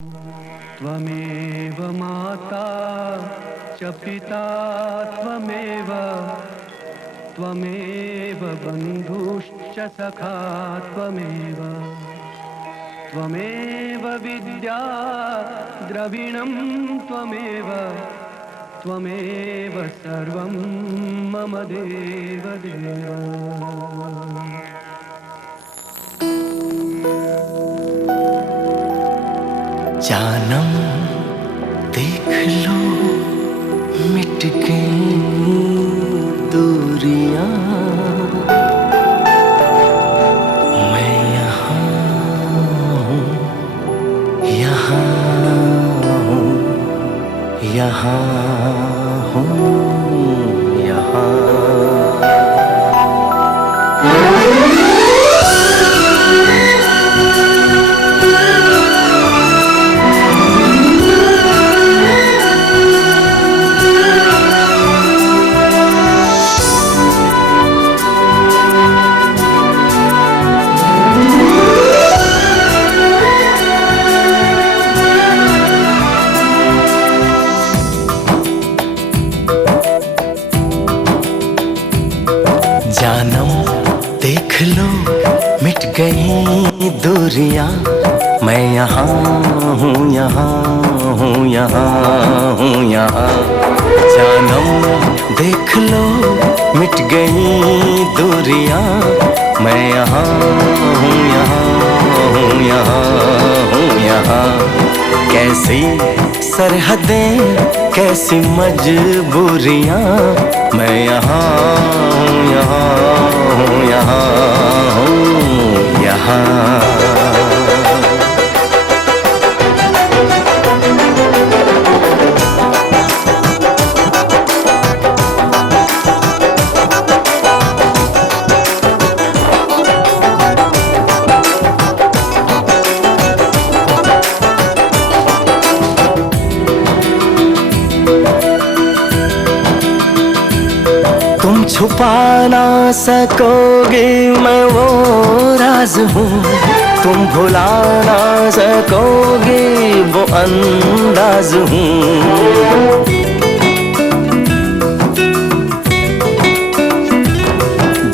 त्वमेव माता च पिता त्वमेव त्वमेव बन्धुश्च सखा त्वमेव त्वमेव विद्या द्रविणं त्वमेव त्वमेव सर्वं मम देवदेव। जानम देख लो मिट गई दूरियां, मैं यहाँ हूँ, यहाँ हूँ, यहाँ हूँ, यहाँ। जानम देख लो मिट गई दूरियां, मैं यहाँ हूँ, यहाँ हूँ, यहाँ हूँ, यहाँ। जानम देख लो मिट गई दूरियां, मैं यहाँ हूँ, यहाँ हूँ, यहाँ हूँ, यहाँ। कैसी सरहदें कैसी मजबूरियां, मैं यहाँ हूँ, यहाँ हूँ, यहाँ हूँ, यहाँ। तुम छुपा ना सकोगे मैं वो राज हूँ, तुम भुला ना सकोगे वो अंदाज हूँ।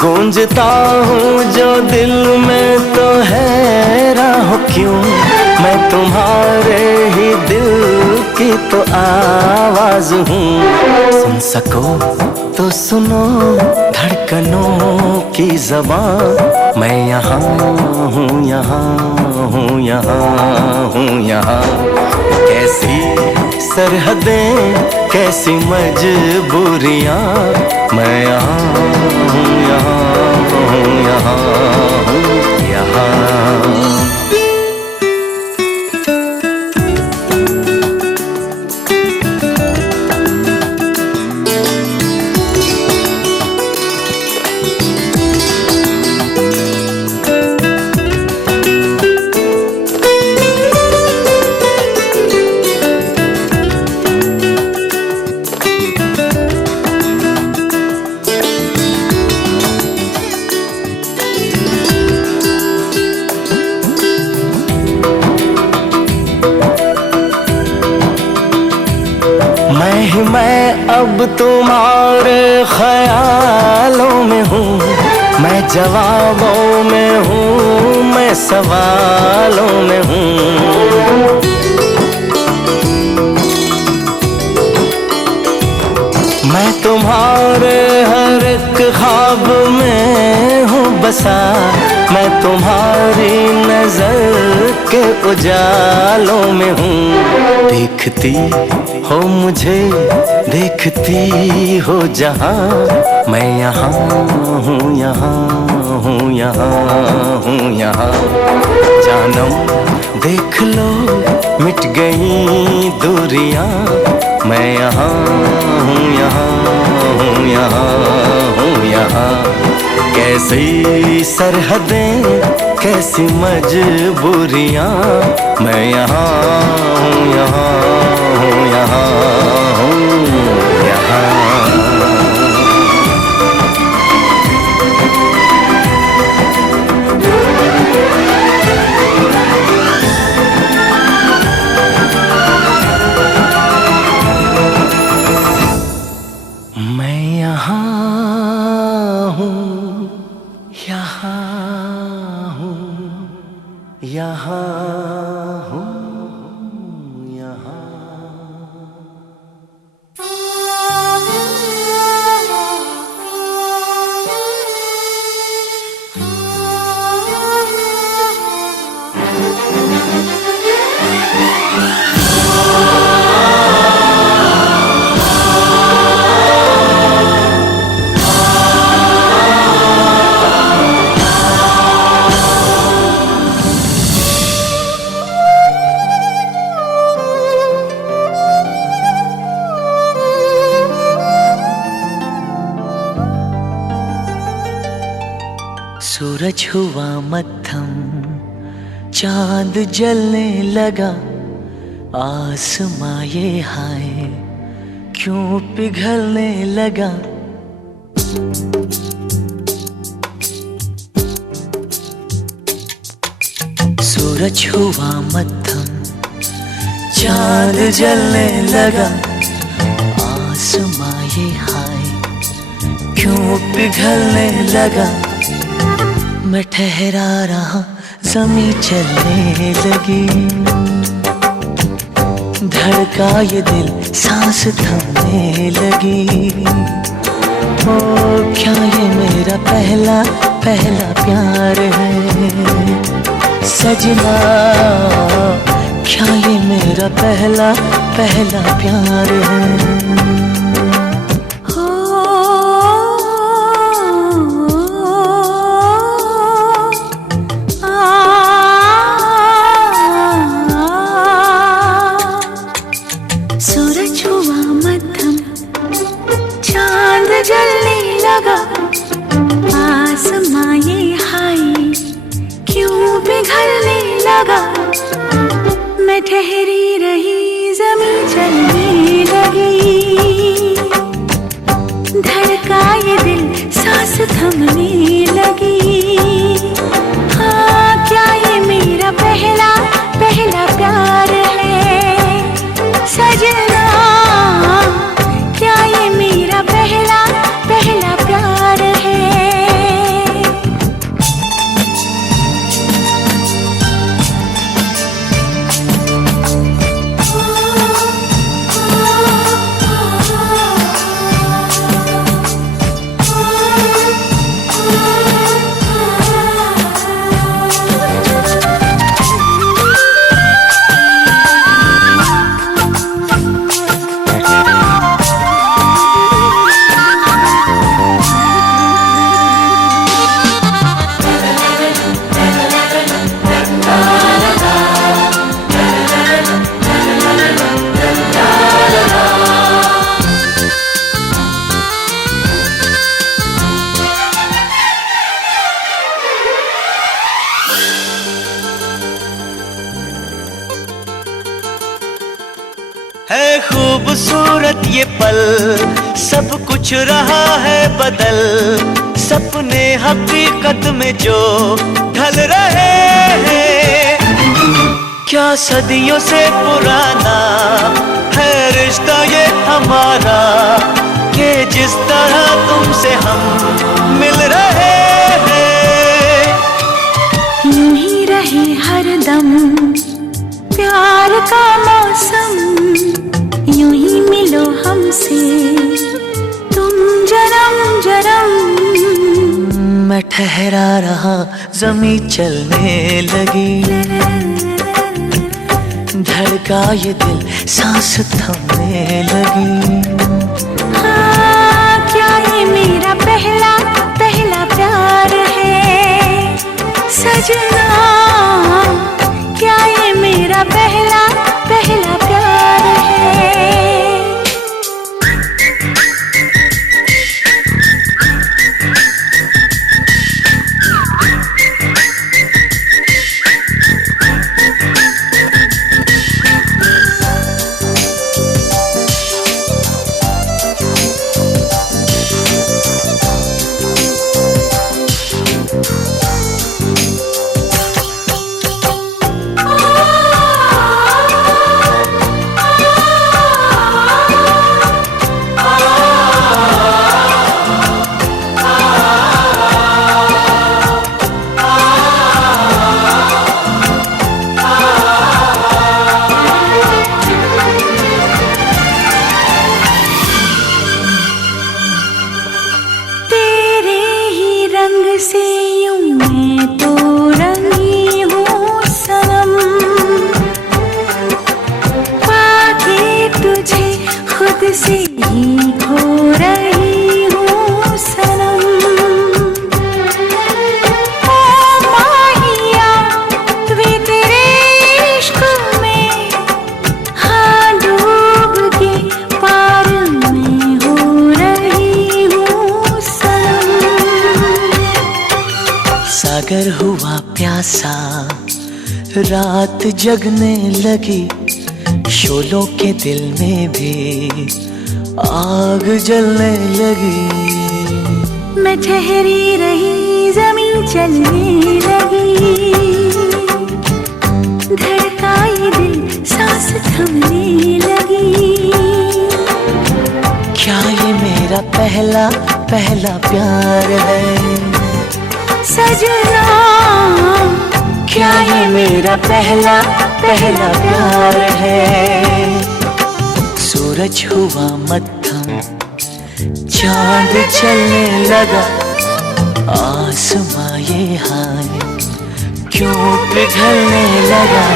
गूंजता हूँ जो दिल में तो हैरान हो क्यों, मैं तुम्हारे ही दिल की तो आवाज हूँ। सुन सको तो सुनो धड़कनों की ज़बान, मैं यहाँ हूँ, यहाँ हूँ, यहाँ हूँ, यहाँ। कैसी सरहदें कैसी मजबूरियाँ, मैं यहाँ हूँ, यहाँ हूँ, यहाँ हूँ, यहाँ। मैं अब तुम्हारे ख्यालों में हूँ, मैं जवाबों में हूँ, मैं सवालों में हूँ। मैं तुम्हारे हर एक ख्वाब में हूँ बसा, मैं तुम्हारी नजर के उजालों में हूँ। देखती हो मुझे देखती हो जहाँ, मैं यहाँ हूँ, यहाँ हूँ, यहाँ हूँ, यहाँ। जानम देख लो मिट गई दूरियां, मैं यहाँ हूँ, यहाँ हूँ, यहाँ हूँ, यहाँ। कैसी सरहदें कैसी मजबूरियां, मैं यहाँ हूँ, यहाँ हूँ, यहाँ हूँ, यहाँ। सूरज हुआ मद्धम, चांद जलने लगा, आसमां ये हाय क्यों पिघलने लगा। सूरज हुआ मद्धम, चांद जलने लगा, आसमां ये हाय क्यों पिघलने लगा। मैं ठहरा रहा, ज़मीं चलने लगी, धड़का ये दिल, सांस थमने लगी। ओ क्या ये मेरा पहला पहला प्यार है सजना, क्या ये मेरा पहला पहला प्यार है। जलने लगा, आसमां ये हाय क्यों पिघलने लगा। मैं ठहरी रही, ज़मीं चलने लगी, धड़का ये दिल, सांस थमने लगी। हाँ क्या ये मेरा पहला पहला प्यार है सजना, क्या ये मेरा पहला पहला प्यार है। है खूबसूरत ये पल, सब कुछ रहा है बदल, सपने हकीकत में जो ढल रहे हैं। क्या सदियों से पुराना है रिश्ता ये हमारा, कि जिस तरह तुमसे हम मिल रहे हैं। यूं ही रहे हरदम प्यार का मौसम, यूं ही मिलो हमसे तुम जन्म जन्म। मैं ठहरा रहा, ज़मीं चलने लगी, धड़का ये दिल, सांस थमने लगी। हाँ क्या ये मेरा पहला पहला प्यार है सजना, क्या ये मेरा पहला पहला प्यार है। से ही खो रही हूँ सनम। ओ माहिया वे तेरे इश्क में, हाँ डूब के पार में हो रही हूँ सनम। सागर हुआ प्यासा, रात जगने लगी, शोलों के दिल में भी आग जलने लगी। मैं ठहरी रही, जमीन चलने लगी, धड़काई दिल सांस थमने लगी। क्या ये मेरा पहला पहला प्यार है सजना? क्या ये मेरा पहला पहला प्यार है? सूरज हुआ मत्थम, चांद चलने लगा, आसमां ये हाय क्यों पिघलने लगा?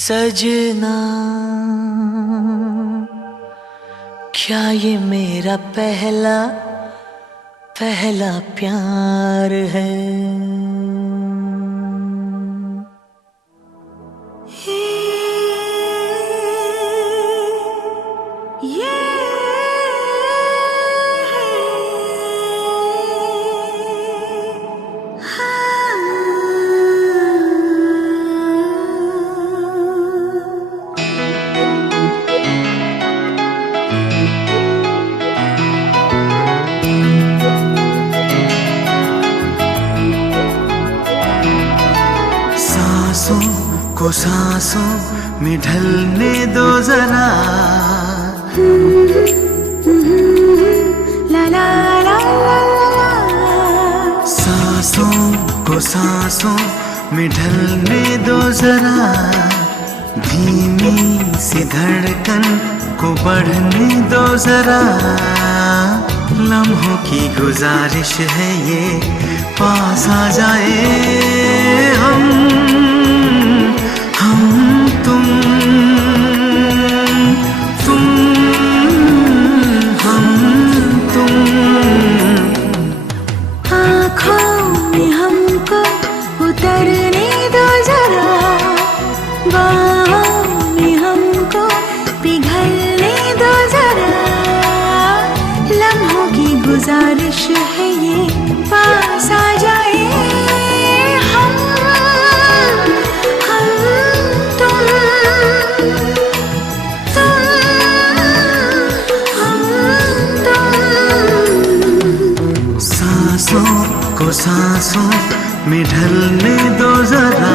सजना, क्या ये मेरा पहला पहला प्यार है? को सांसों में ढलने दो जरा, ला ला ला ला। सांसों को सांसों में ढलने दो जरा, धीमी सी धड़कन को बढ़ने दो जरा। लम्हों की गुजारिश है ये, पास आ जाए हम तुम हम तुम। आँखों में हमको उतरने दो जरा, बाहों में हमको पिघलने दो जरा। लम्हों की गुजारिश है ये, पास आ जाए को सांसों में ढलने दो जरा।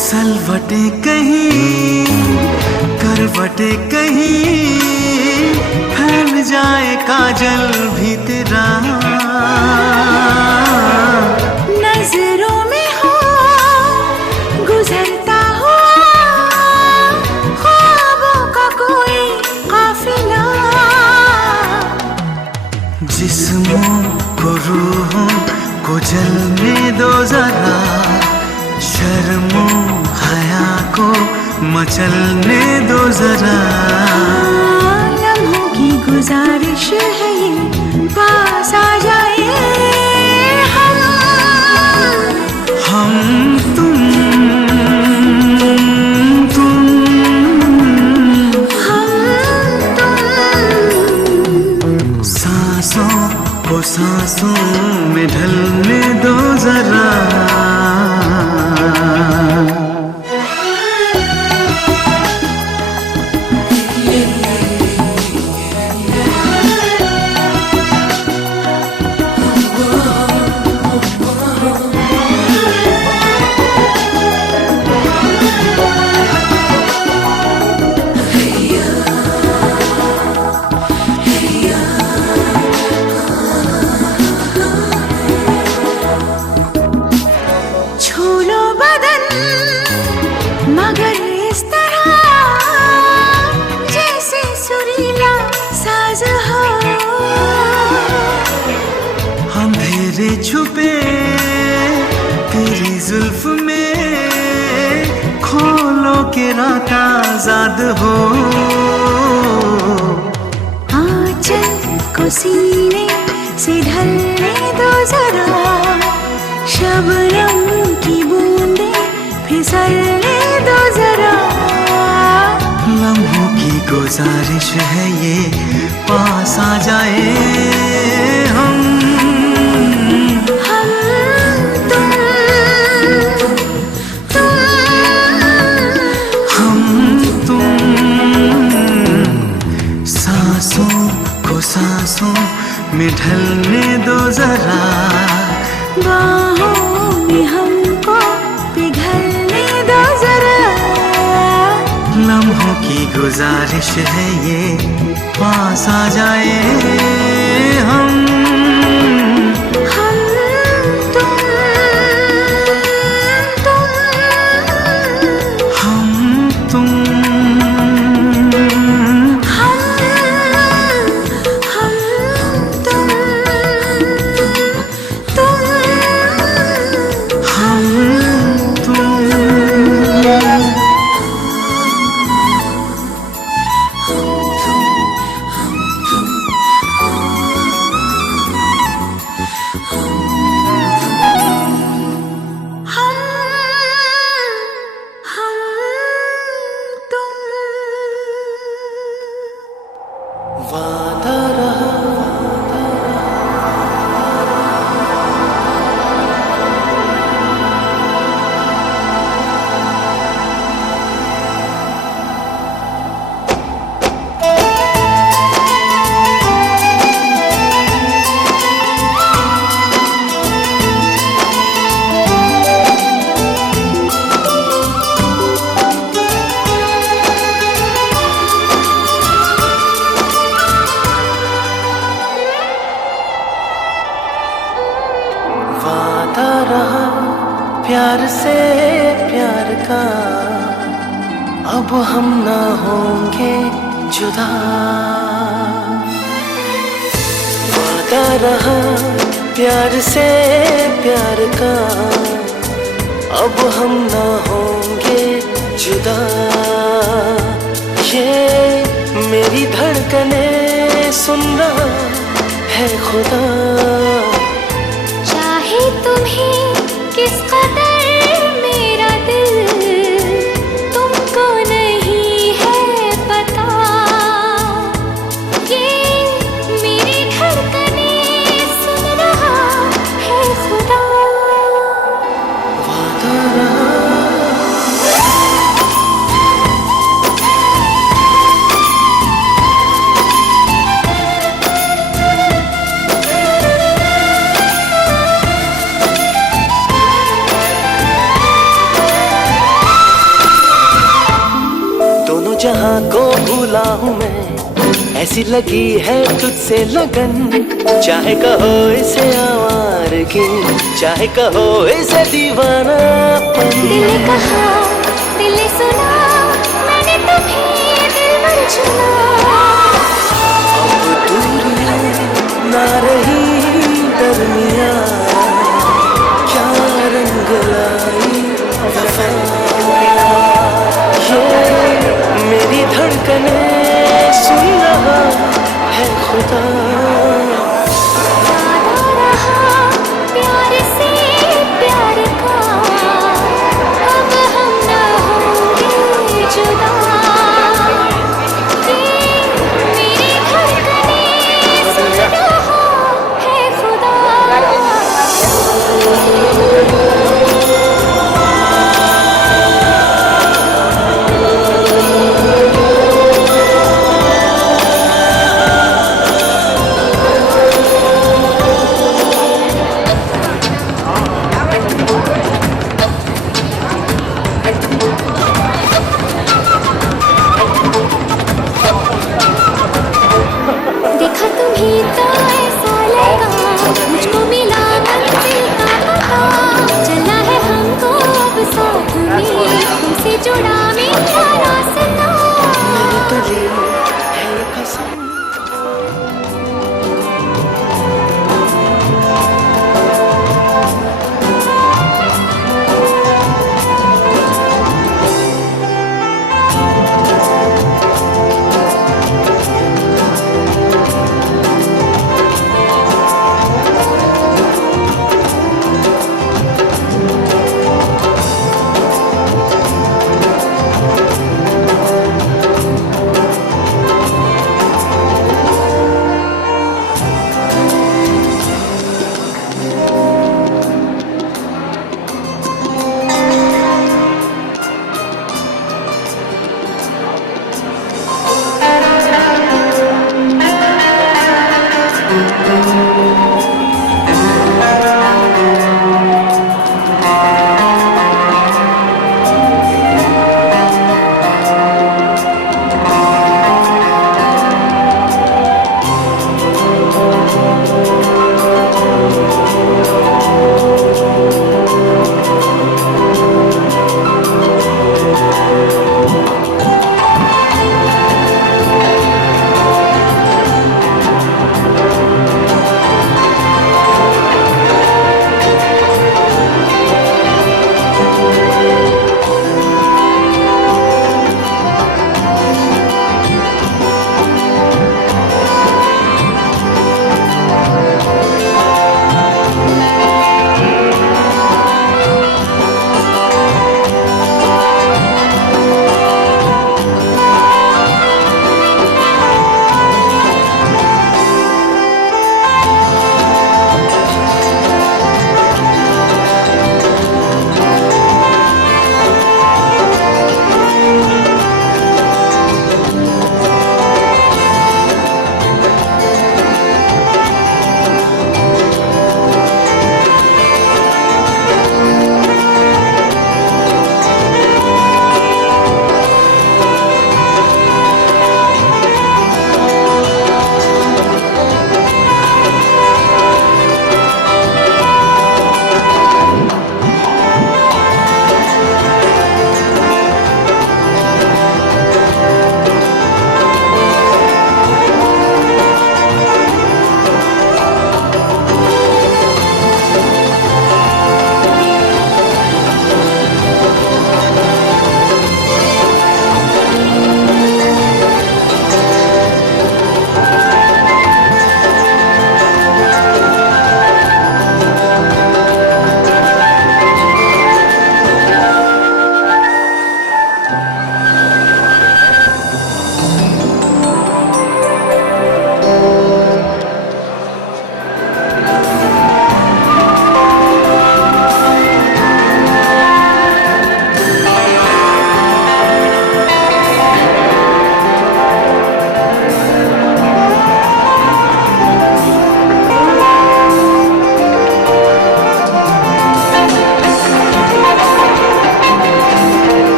सलवटे कहीं करवटे कहीं, फैल जाए काजल भी तेरा। नजरों में हो गुजरता हो ख्वाबों का कोई काफिला। जिस्मों को रूहों को जलने दो जरा, शर्मो हया को मचलने दो जरा। लम्हों की गुजारिश है ये, पास आ जाए हम तुम सांसों को सांसों में ढलने दो जरा। के रात आजाद हो। आंचल को सीने से ढलने दो जरा, शबनम की बूंदे फिसलने दो जरा। लम्हों की गुजारिश है ये पास आ जाए हम तुम सांसों को सांसों में ढलने दो जरा, बाहों में हमको पिघलने दो जरा। लम्हों की गुजारिश है ये पास आ जाए हम प्यार से प्यार का अब हम ना होंगे जुदा। वादा रहा प्यार से प्यार का अब हम ना होंगे जुदा। ये मेरी धड़कने सुन रहा है खुदा। चाहे तुम्हें किस कदर मेरा दिल तुमको नहीं है पता, ये मेरी धड़कने सुन रहा है खुदा। जहाँ को भूला हूँ मैं, ऐसी लगी है तुझसे लगन। चाहे कहो इसे आवारगी, चाहे कहो इसे दीवानापन। दिल कहा दिल सुना, मैंने तुम्हें दिलबर चुना। अब दूरी ना रही दरमिया, क्या रंग लाई वफा। मेरी धड़कने सुन रहा है खुदा। वादा रहा प्यार से प्यार का अब हम ना होंगे जुदा। ये मेरी धड़कने सुन रहा है खुदा।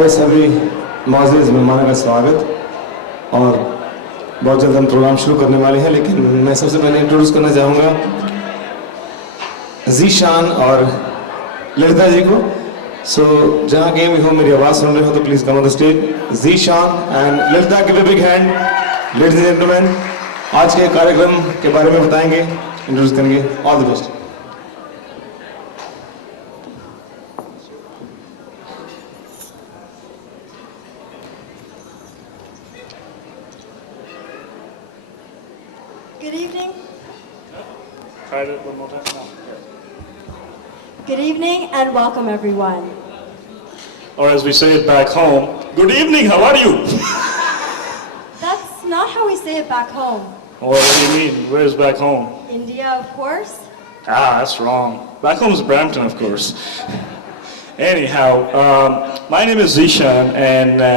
हमारे सभी मौजूद मेहमानों का स्वागत। और बहुत जल्द हम प्रोग्राम शुरू करने वाले हैं, लेकिन मैं सबसे पहले इंट्रोड्यूस करना चाहूँगा जीशान और ललिता जी को। सो जहाँ कहीं भी हो मेरी आवाज़ सुन रहे हो तो please come on the stage. Zeeshan and Lalita, give a big hand. Ladies and gentleman, आज के कार्यक्रम के बारे में बताएंगे, इंट्रोड्यूस करेंगे। All the best. Good evening. Try it one more time now. Good evening and welcome everyone. Or as we say it back home, good evening, how are you? That's not how we say it back home. What do you mean? Where's back home? India, of course. Ah, that's wrong. Back home is Brampton, of course. Anyhow, my name is Zishan, and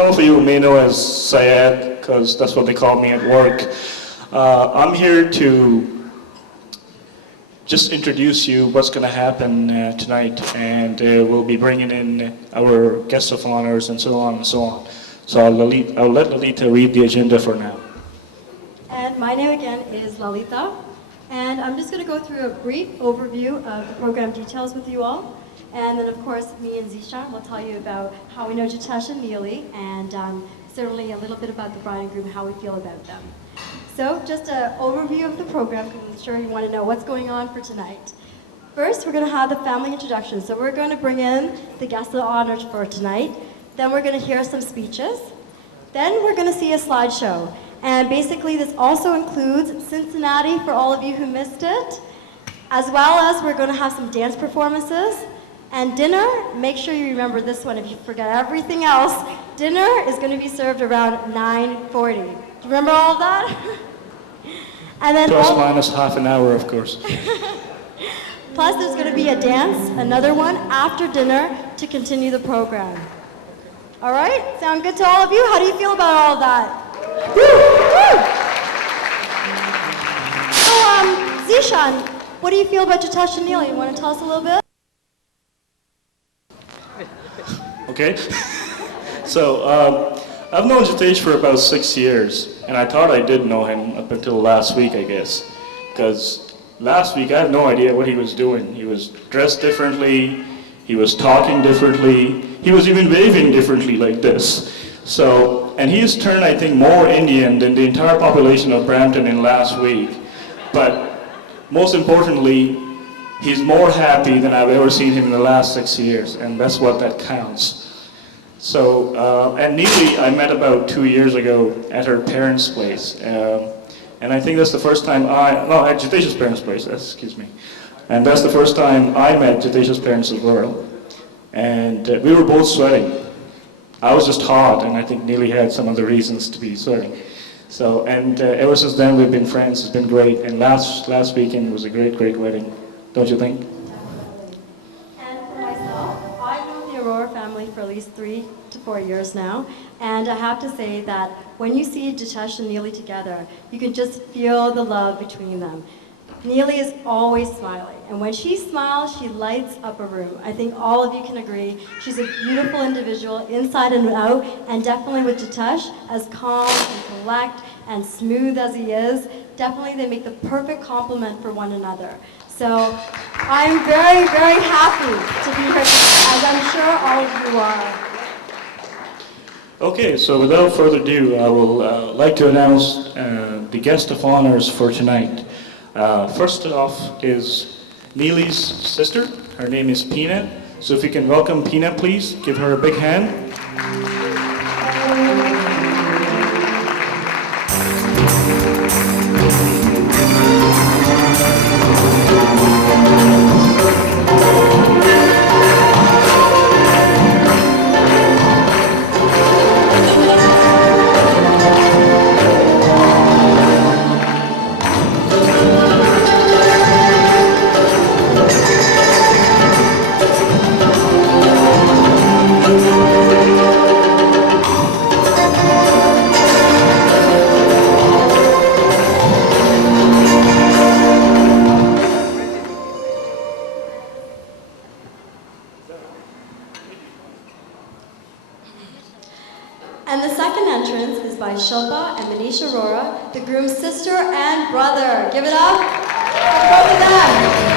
some of you may know as Syed, because that's what they call me at work. I'm here to just introduce you what's going to happen tonight, and we'll be bringing in our guests of honors and so on and so on. So I'll let Lalita read the agenda for now. And my name again is Lalita, and I'm just going to go through a brief overview of the program details with you all. And then, of course, me and Zishan will tell you about how we know Jitesh and Neely, and certainly a little bit about the bride and groom, how we feel about them. So, just an overview of the program, because I'm sure you want to know what's going on for tonight. First, we're going to have the family introduction. So we're going to bring in the guests of honor for tonight. Then we're going to hear some speeches. Then we're going to see a slideshow. And basically, this also includes Cincinnati for all of you who missed it, as well as we're going to have some dance performances. And dinner, make sure you remember this one if you forget everything else. Dinner is going to be served around 9:40. Do you remember all of that? And then Plus minus half an hour, of course. Plus there's going to be a dance, another one, after dinner to continue the program. All right? Sound good to all of you? How do you feel about all of that? Woo! Woo! So, Zishan, what do you feel about Jitesh and Neely? You want to tell us a little bit? Okay. So, I've known Jitesh for about 6 years, and I thought I did know him up until last week, I guess. Because last week I had no idea what he was doing. He was dressed differently, he was talking differently, he was even waving differently like this. So, and he's turned, I think, more Indian than the entire population of Brampton in last week. But most importantly, he's more happy than I've ever seen him in the last 6 years, and that's what that counts. So, and Neely I met about 2 years ago at her parents' place. And I think that's the first time at Jitesh's parents' place, excuse me. And that's the first time I met Jitesh's parents as well. And we were both sweating. I was just hot, and I think Neely had some other reasons to be sweating. So, and ever since then we've been friends, it's been great. And last weekend was a great, great wedding. Don't you think? And for myself, I've known the Aurora family for at least 3 to 4 years now. And I have to say that when you see Jitesh and Neely together, you can just feel the love between them. Neely is always smiling, and when she smiles, she lights up a room. I think all of you can agree. She's a beautiful individual, inside and out, and definitely with Jitesh, as calm and collect and smooth as he is, definitely they make the perfect complement for one another. So I'm very, very happy to be here tonight, as I'm sure all of you are. Okay, so without further ado, I will like to announce the guest of honors for tonight. First off is Neely's sister. Her name is Peanut. So if you can welcome Peanut, please. Give her a big hand. And the second entrance is by Shilpa and Manish Arora, the groom's sister and brother. Give it up for both of them.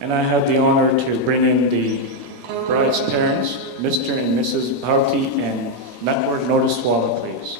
And I have the honor to bring in the bride's parents, Mr. and Mrs. Bharti and Natwar Nodiswala, please.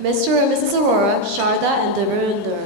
Mr. and Mrs. Aurora, Sharda and Devendra.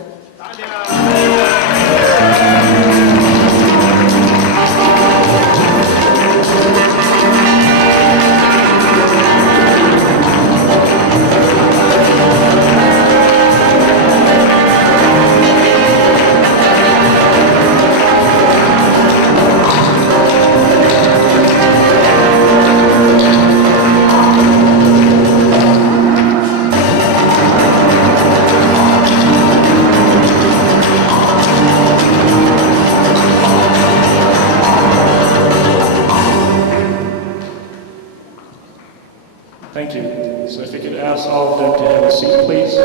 Thank you. So if you could ask all of them to have a seat, please.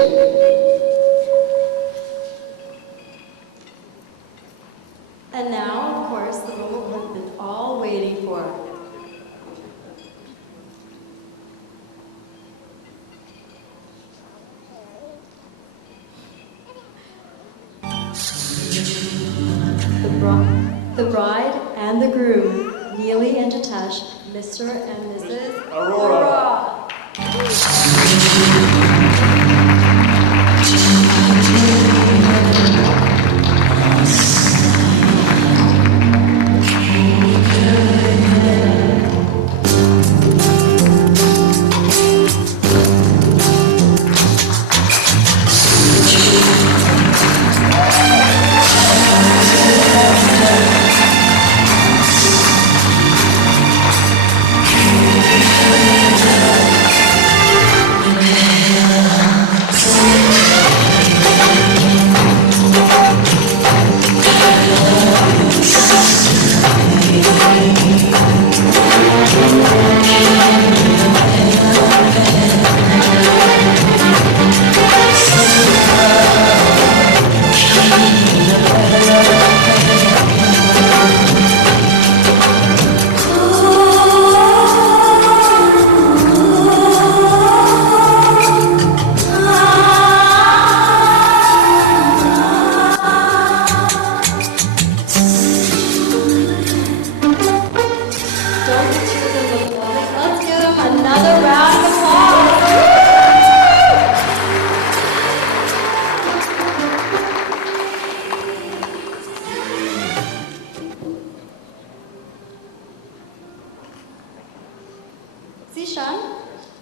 And now, of course, the moment we've been all waiting for. The bride and the groom, Neeli and Jitesh, Mr. and Mrs. Aurora.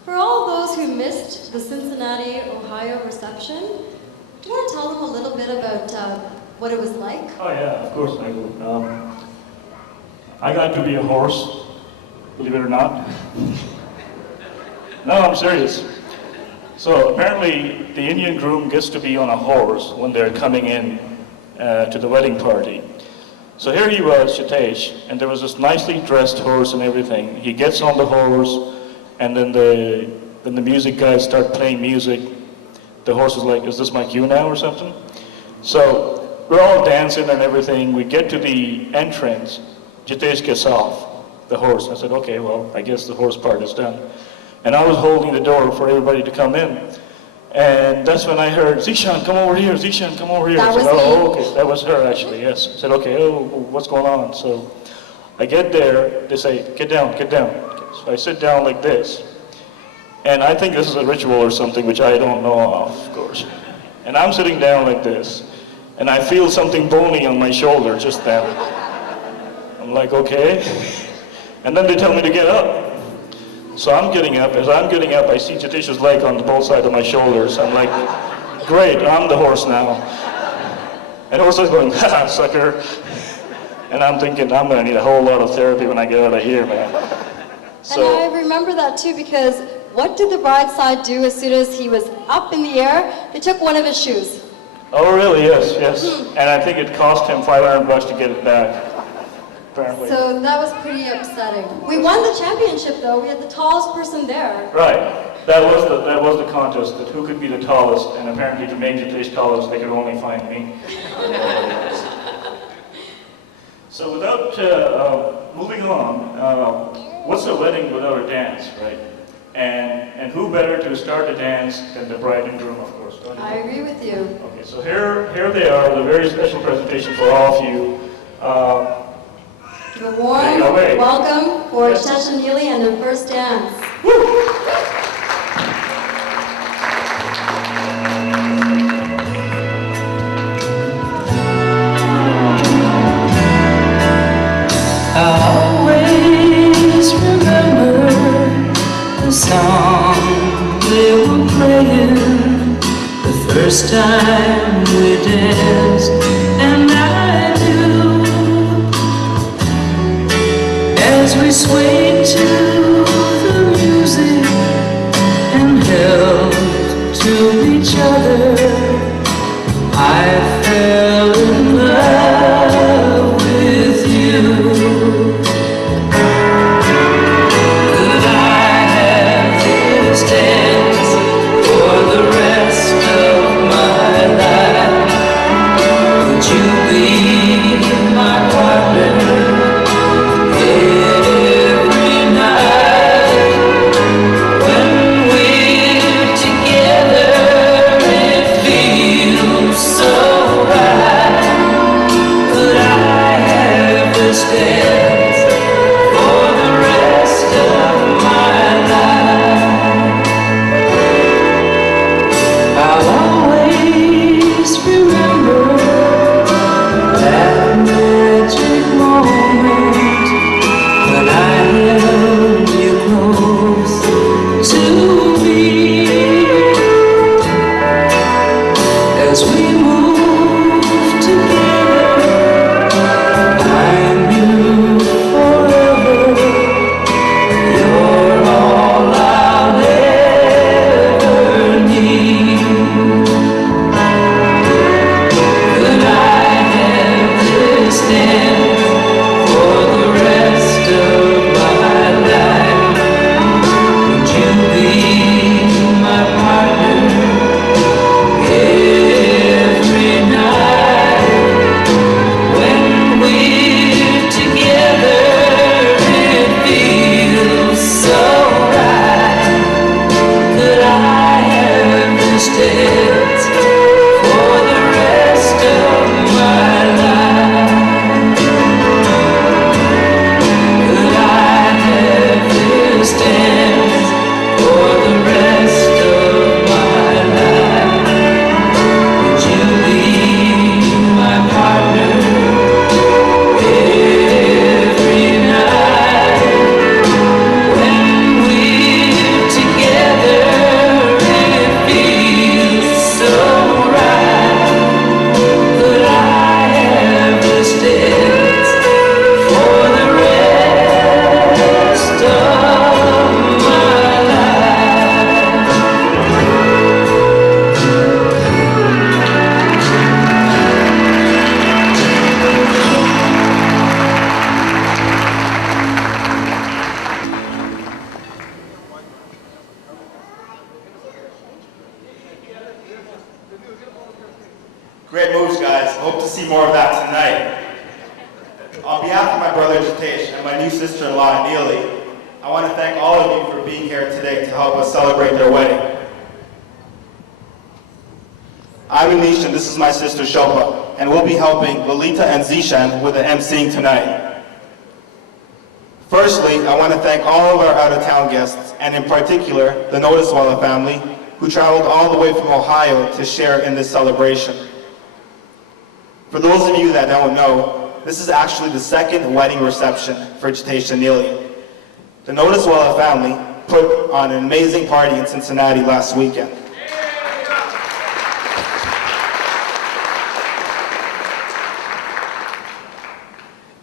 For all those who missed the Cincinnati, Ohio reception, do you want to tell them a little bit about what it was like? Oh yeah, of course I will. I got to be a horse, believe it or not. No, I'm serious. So apparently the Indian groom gets to be on a horse when they're coming in to the wedding party. So here he was, Jitesh, and there was this nicely dressed horse and everything. He gets on the horse, and then the music guys start playing music. The horse is like, is this my cue now or something? So we're all dancing and everything. We get to the entrance. Jitesh gets off the horse. I said, okay, well, I guess the horse part is done. And I was holding the door for everybody to come in. And that's when I heard, Zishan, come over here, Zishan, come over here. That I said, was oh, me. okay, that was her actually, yes. I said, okay, oh, what's going on? So I get there, they say, get down, get down. So I sit down like this. And I think this is a ritual or something which I don't know of course. And I'm sitting down like this, and I feel something bony on my shoulder just then. I'm like, okay. And then they tell me to get up. So I'm getting up. As I'm getting up, I see Jitesh's leg on both sides of my shoulders. I'm like, great, I'm the horse now. And the horse is going, ha, sucker. And I'm thinking, I'm gonna need a whole lot of therapy when I get out of here, man. So, And I remember that too, because what did the bride side do as soon as he was up in the air? They took one of his shoes. oh really, yes, yes. And I think it cost him $500 to get it back, apparently. So that was pretty upsetting. We won the championship though. We had the tallest person there. Right. That was the contest, that who could be the tallest, and apparently to make Jitesh tallest, they could only find me. So without moving on, what's a wedding without a dance, right? And who better to start the dance than the bride and groom, of course, don't you I think? agree with you. Okay, so here they are, with a very special presentation for all of you. Give a warm Take it away. welcome for Yes. Jitesh and Neely and their first dance. I'll always remember the song they were playing the first time we danced, and I knew as we swayed to the music and held to each other, I fell in love with you. Could I have this dance for the rest of my life? Would you be my partner every night? When we're together, it feels so right. Could I have this dance for the rest of my life? I'll always remember that magic moment when I held you close to me as we moved together. I knew forever you're all I'll ever need. Could I have this dance for the rest of my life? Would you be my partner every night? When we're together, it feels so right. Could I have this dance for the rest of my life? Could I have this dance for the rest of my life? Would you be my partner every night? When we're together, it feels so right. Could I have this dance for the rest of my life? Great moves, guys. Hope to see more of that tonight. On behalf of my brother Jitesh and my new sister-in-law Neely, I want to thank all of you for being here today to help us celebrate their wedding. I'm Anish and this is my sister Shilpa, and we'll be helping Lolita and Zishan with the emceeing tonight. Firstly, I want to thank all of our out-of-town guests, and in particular, the Noticewalla family, who traveled all the way from Ohio to share in this celebration. For those of you that don't know, this is actually the second wedding reception for Jitesh and Neelam. The Noticewalla family put on an amazing party in Cincinnati last weekend.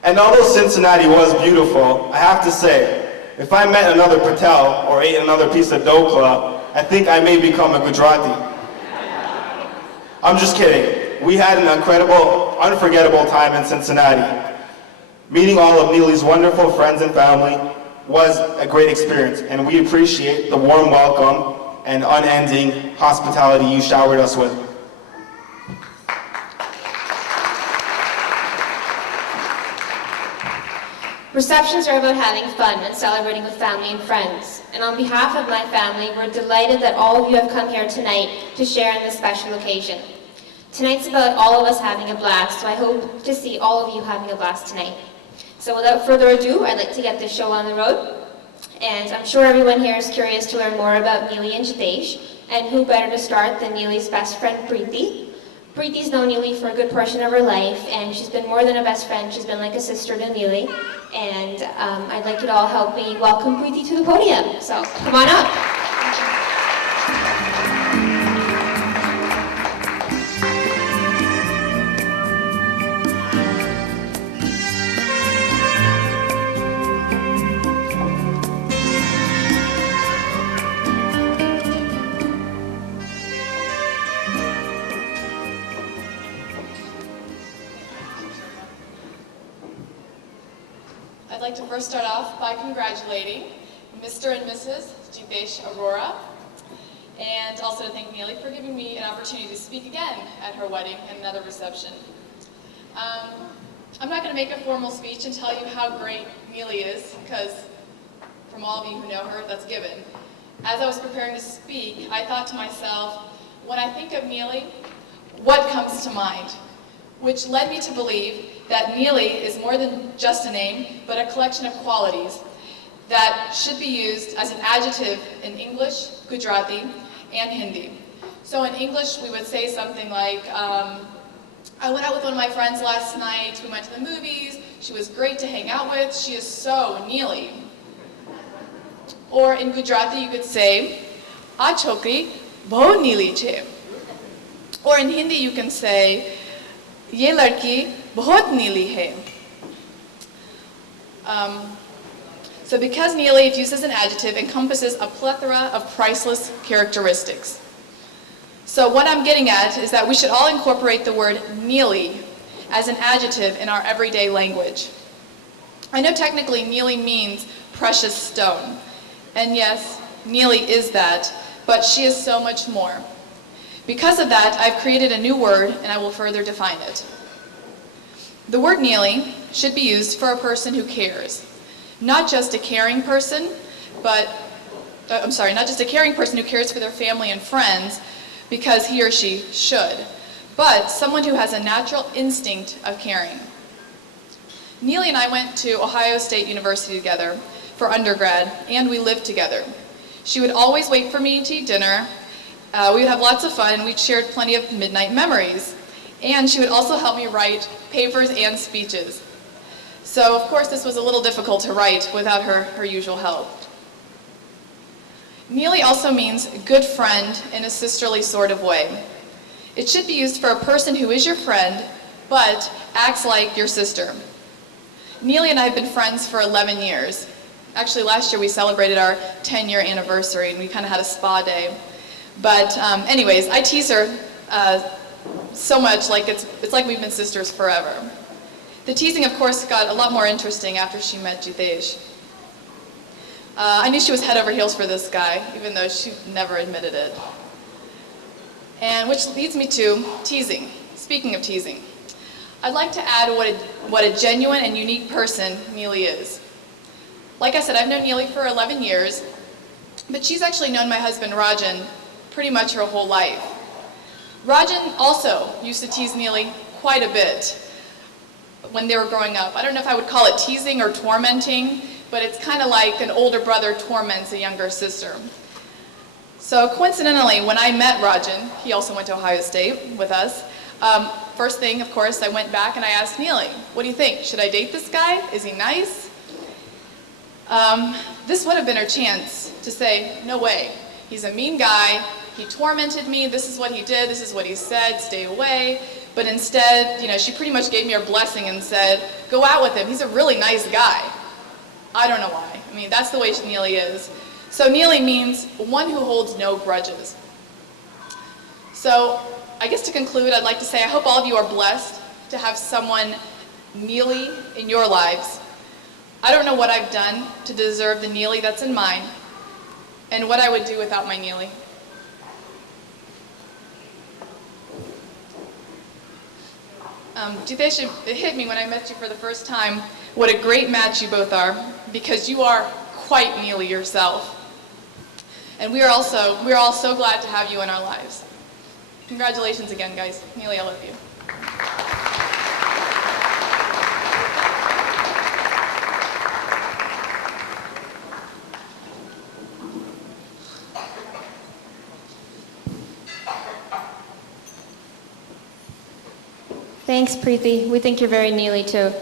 And although Cincinnati was beautiful, I have to say, if I met another Patel or ate another piece of dokla, I think I may become a Gujarati. I'm just kidding. We had an incredible, unforgettable time in Cincinnati. Meeting all of Neely's wonderful friends and family was a great experience, and we appreciate the warm welcome and unending hospitality you showered us with. Receptions are about having fun and celebrating with family and friends. And on behalf of my family, we're delighted that all of you have come here tonight to share in this special occasion. Tonight's about all of us having a blast, so I hope to see all of you having a blast tonight. So without further ado, I'd like to get this show on the road. And I'm sure everyone here is curious to learn more about Neely and Jitesh, and who better to start than Neely's best friend, Preeti. Preeti's known Neely for a good portion of her life, and she's been more than a best friend. She's been like a sister to Neely. And I'd like you to all help me welcome Preeti to the podium. So come on up. I'd like to first start off by congratulating Mr. and Mrs. Jitesh Arora, and also to thank Neely for giving me an opportunity to speak again at her wedding and another reception. I'm not going to make a formal speech and tell you how great Neely is, because from all of you who know her, that's given. As I was preparing to speak, I thought to myself, when I think of Neely, what comes to mind? Which led me to believe that Neely is more than just a name, but a collection of qualities that should be used as an adjective in English, Gujarati, and Hindi. So in English, we would say something like, I went out with one of my friends last night, we went to the movies, she was great to hang out with, she is so Neely. Or in Gujarati, you could say, "Aa chokri bahut neeli chhe." Or in Hindi, you can say, "Ye ladki bahut neeli hai." So because neeli, if used as an adjective, encompasses a plethora of priceless characteristics. So what I'm getting at is that we should all incorporate the word neeli as an adjective in our everyday language. I know technically neeli means precious stone. And yes, Neely is that, but she is so much more. Because of that, I've created a new word, and I will further define it. The word Neely should be used for a person who cares. Not just a caring person, not just a caring person who cares for their family and friends because he or she should, but someone who has a natural instinct of caring. Neely and I went to Ohio State University together for undergrad, and we lived together. She would always wait for me to eat dinner. We would have lots of fun, and we'd shared plenty of midnight memories. And she would also help me write papers and speeches. So, of course, this was a little difficult to write without her usual help. Neely also means good friend in a sisterly sort of way. It should be used for a person who is your friend, but acts like your sister. Neely and I have been friends for 11 years. Actually, last year we celebrated our 10-year anniversary, and we kind of had a spa day. But anyways, I tease her so much, like it's like we've been sisters forever. The teasing, of course, got a lot more interesting after she met Jitesh. I knew she was head over heels for this guy, even though she never admitted it. And which leads me to teasing. Speaking of teasing, I'd like to add what a genuine and unique person Neely is. Like I said, I've known Neely for 11 years, but she's actually known my husband Rajan pretty much her whole life. Rajan also used to tease Neely quite a bit when they were growing up. I don't know if I would call it teasing or tormenting, but it's kind of like an older brother torments a younger sister. So coincidentally, when I met Rajan, he also went to Ohio State with us, first thing, of course, I went back and I asked Neely, what do you think? Should I date this guy? Is he nice? This would have been her chance to say, no way. He's a mean guy. He tormented me. This is what he did. This is what he said. Stay away. But instead, you know, she pretty much gave me her blessing and said, go out with him. He's a really nice guy. I don't know why. I mean, that's the way Neely is. So Neely means one who holds no grudges. So I guess to conclude, I'd like to say I hope all of you are blessed to have someone Neely in your lives. I don't know what I've done to deserve the Neely that's in mine and what I would do without my Neely. Jitesh, it hit me when I met you for the first time what a great match you both are, because you are quite Neely yourself. And we are all so glad to have you in our lives. Congratulations again, guys. Neely, I love you. Thanks, Preeti. We think you're very Neely, too.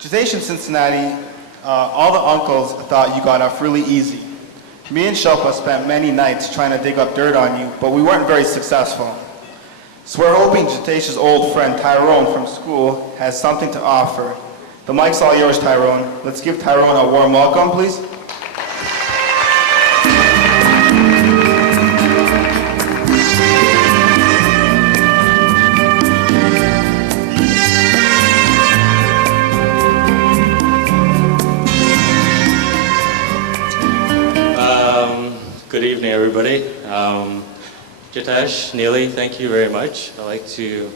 Jitesh in Cincinnati, all the uncles thought you got off really easy. Me and Shilpa spent many nights trying to dig up dirt on you, but we weren't very successful. So we're hoping Jitesh's old friend Tyrone from school has something to offer. The mic's all yours, Tyrone. Let's give Tyrone a warm welcome, please. Good evening, everybody. Jitesh, Neely, thank you very much. I'd like to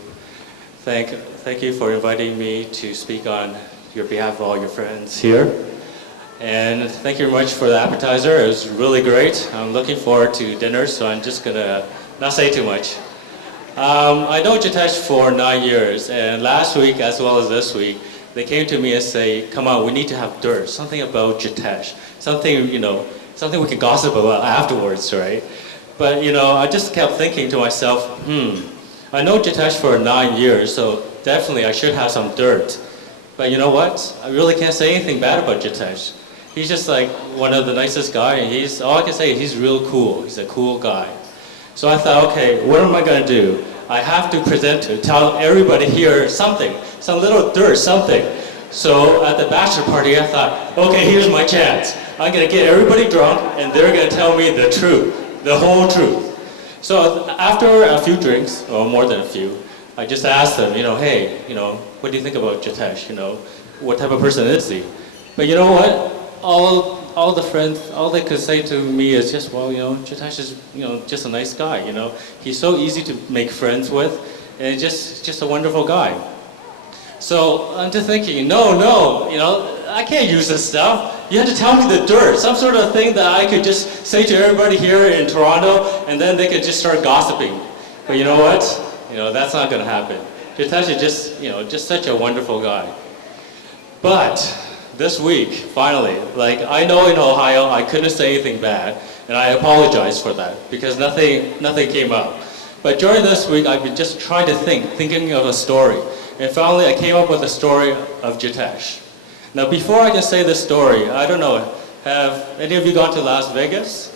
thank you for inviting me to speak on your behalf of all your friends here. And thank you very much for the appetizer. It was really great. I'm looking forward to dinner, so I'm just gonna not say too much. I know Jitesh for 9 years, and last week as well as this week, they came to me and say, come on, we need to have dirt, something about Jitesh, something, you know, something we can gossip about afterwards, right? But, you know, I just kept thinking to myself, I know Jitesh for 9 years, so definitely I should have some dirt. But you know what? I really can't say anything bad about Jitesh. He's just like one of the nicest guys, and all I can say is he's real cool. He's a cool guy. So I thought, okay, what am I gonna do? I have to tell everybody here something, some little dirt, something. So at the bachelor party, I thought, okay, here's my chance. I'm gonna get everybody drunk, and they're gonna tell me the truth, the whole truth. So after a few drinks, or more than a few, I just asked them, you know, hey, you know, what do you think about Jitesh? You know, what type of person is he? But you know what? All the friends, all they could say to me is just, well, you know, Jitesh is, you know, just a nice guy. You know, he's so easy to make friends with, and just a wonderful guy. So I'm just thinking, no, you know, I can't use this stuff. You have to tell me the dirt, some sort of thing that I could just say to everybody here in Toronto, and then they could just start gossiping. But you know what? You know, that's not going to happen. Jitesh is just, you know, just such a wonderful guy. But this week, finally, like I know in Ohio I couldn't say anything bad, and I apologize for that because nothing came up. But during this week, I've been just trying to thinking of a story. And finally, I came up with a story of Jitesh. Now, before I can say this story, I don't know, have any of you gone to Las Vegas?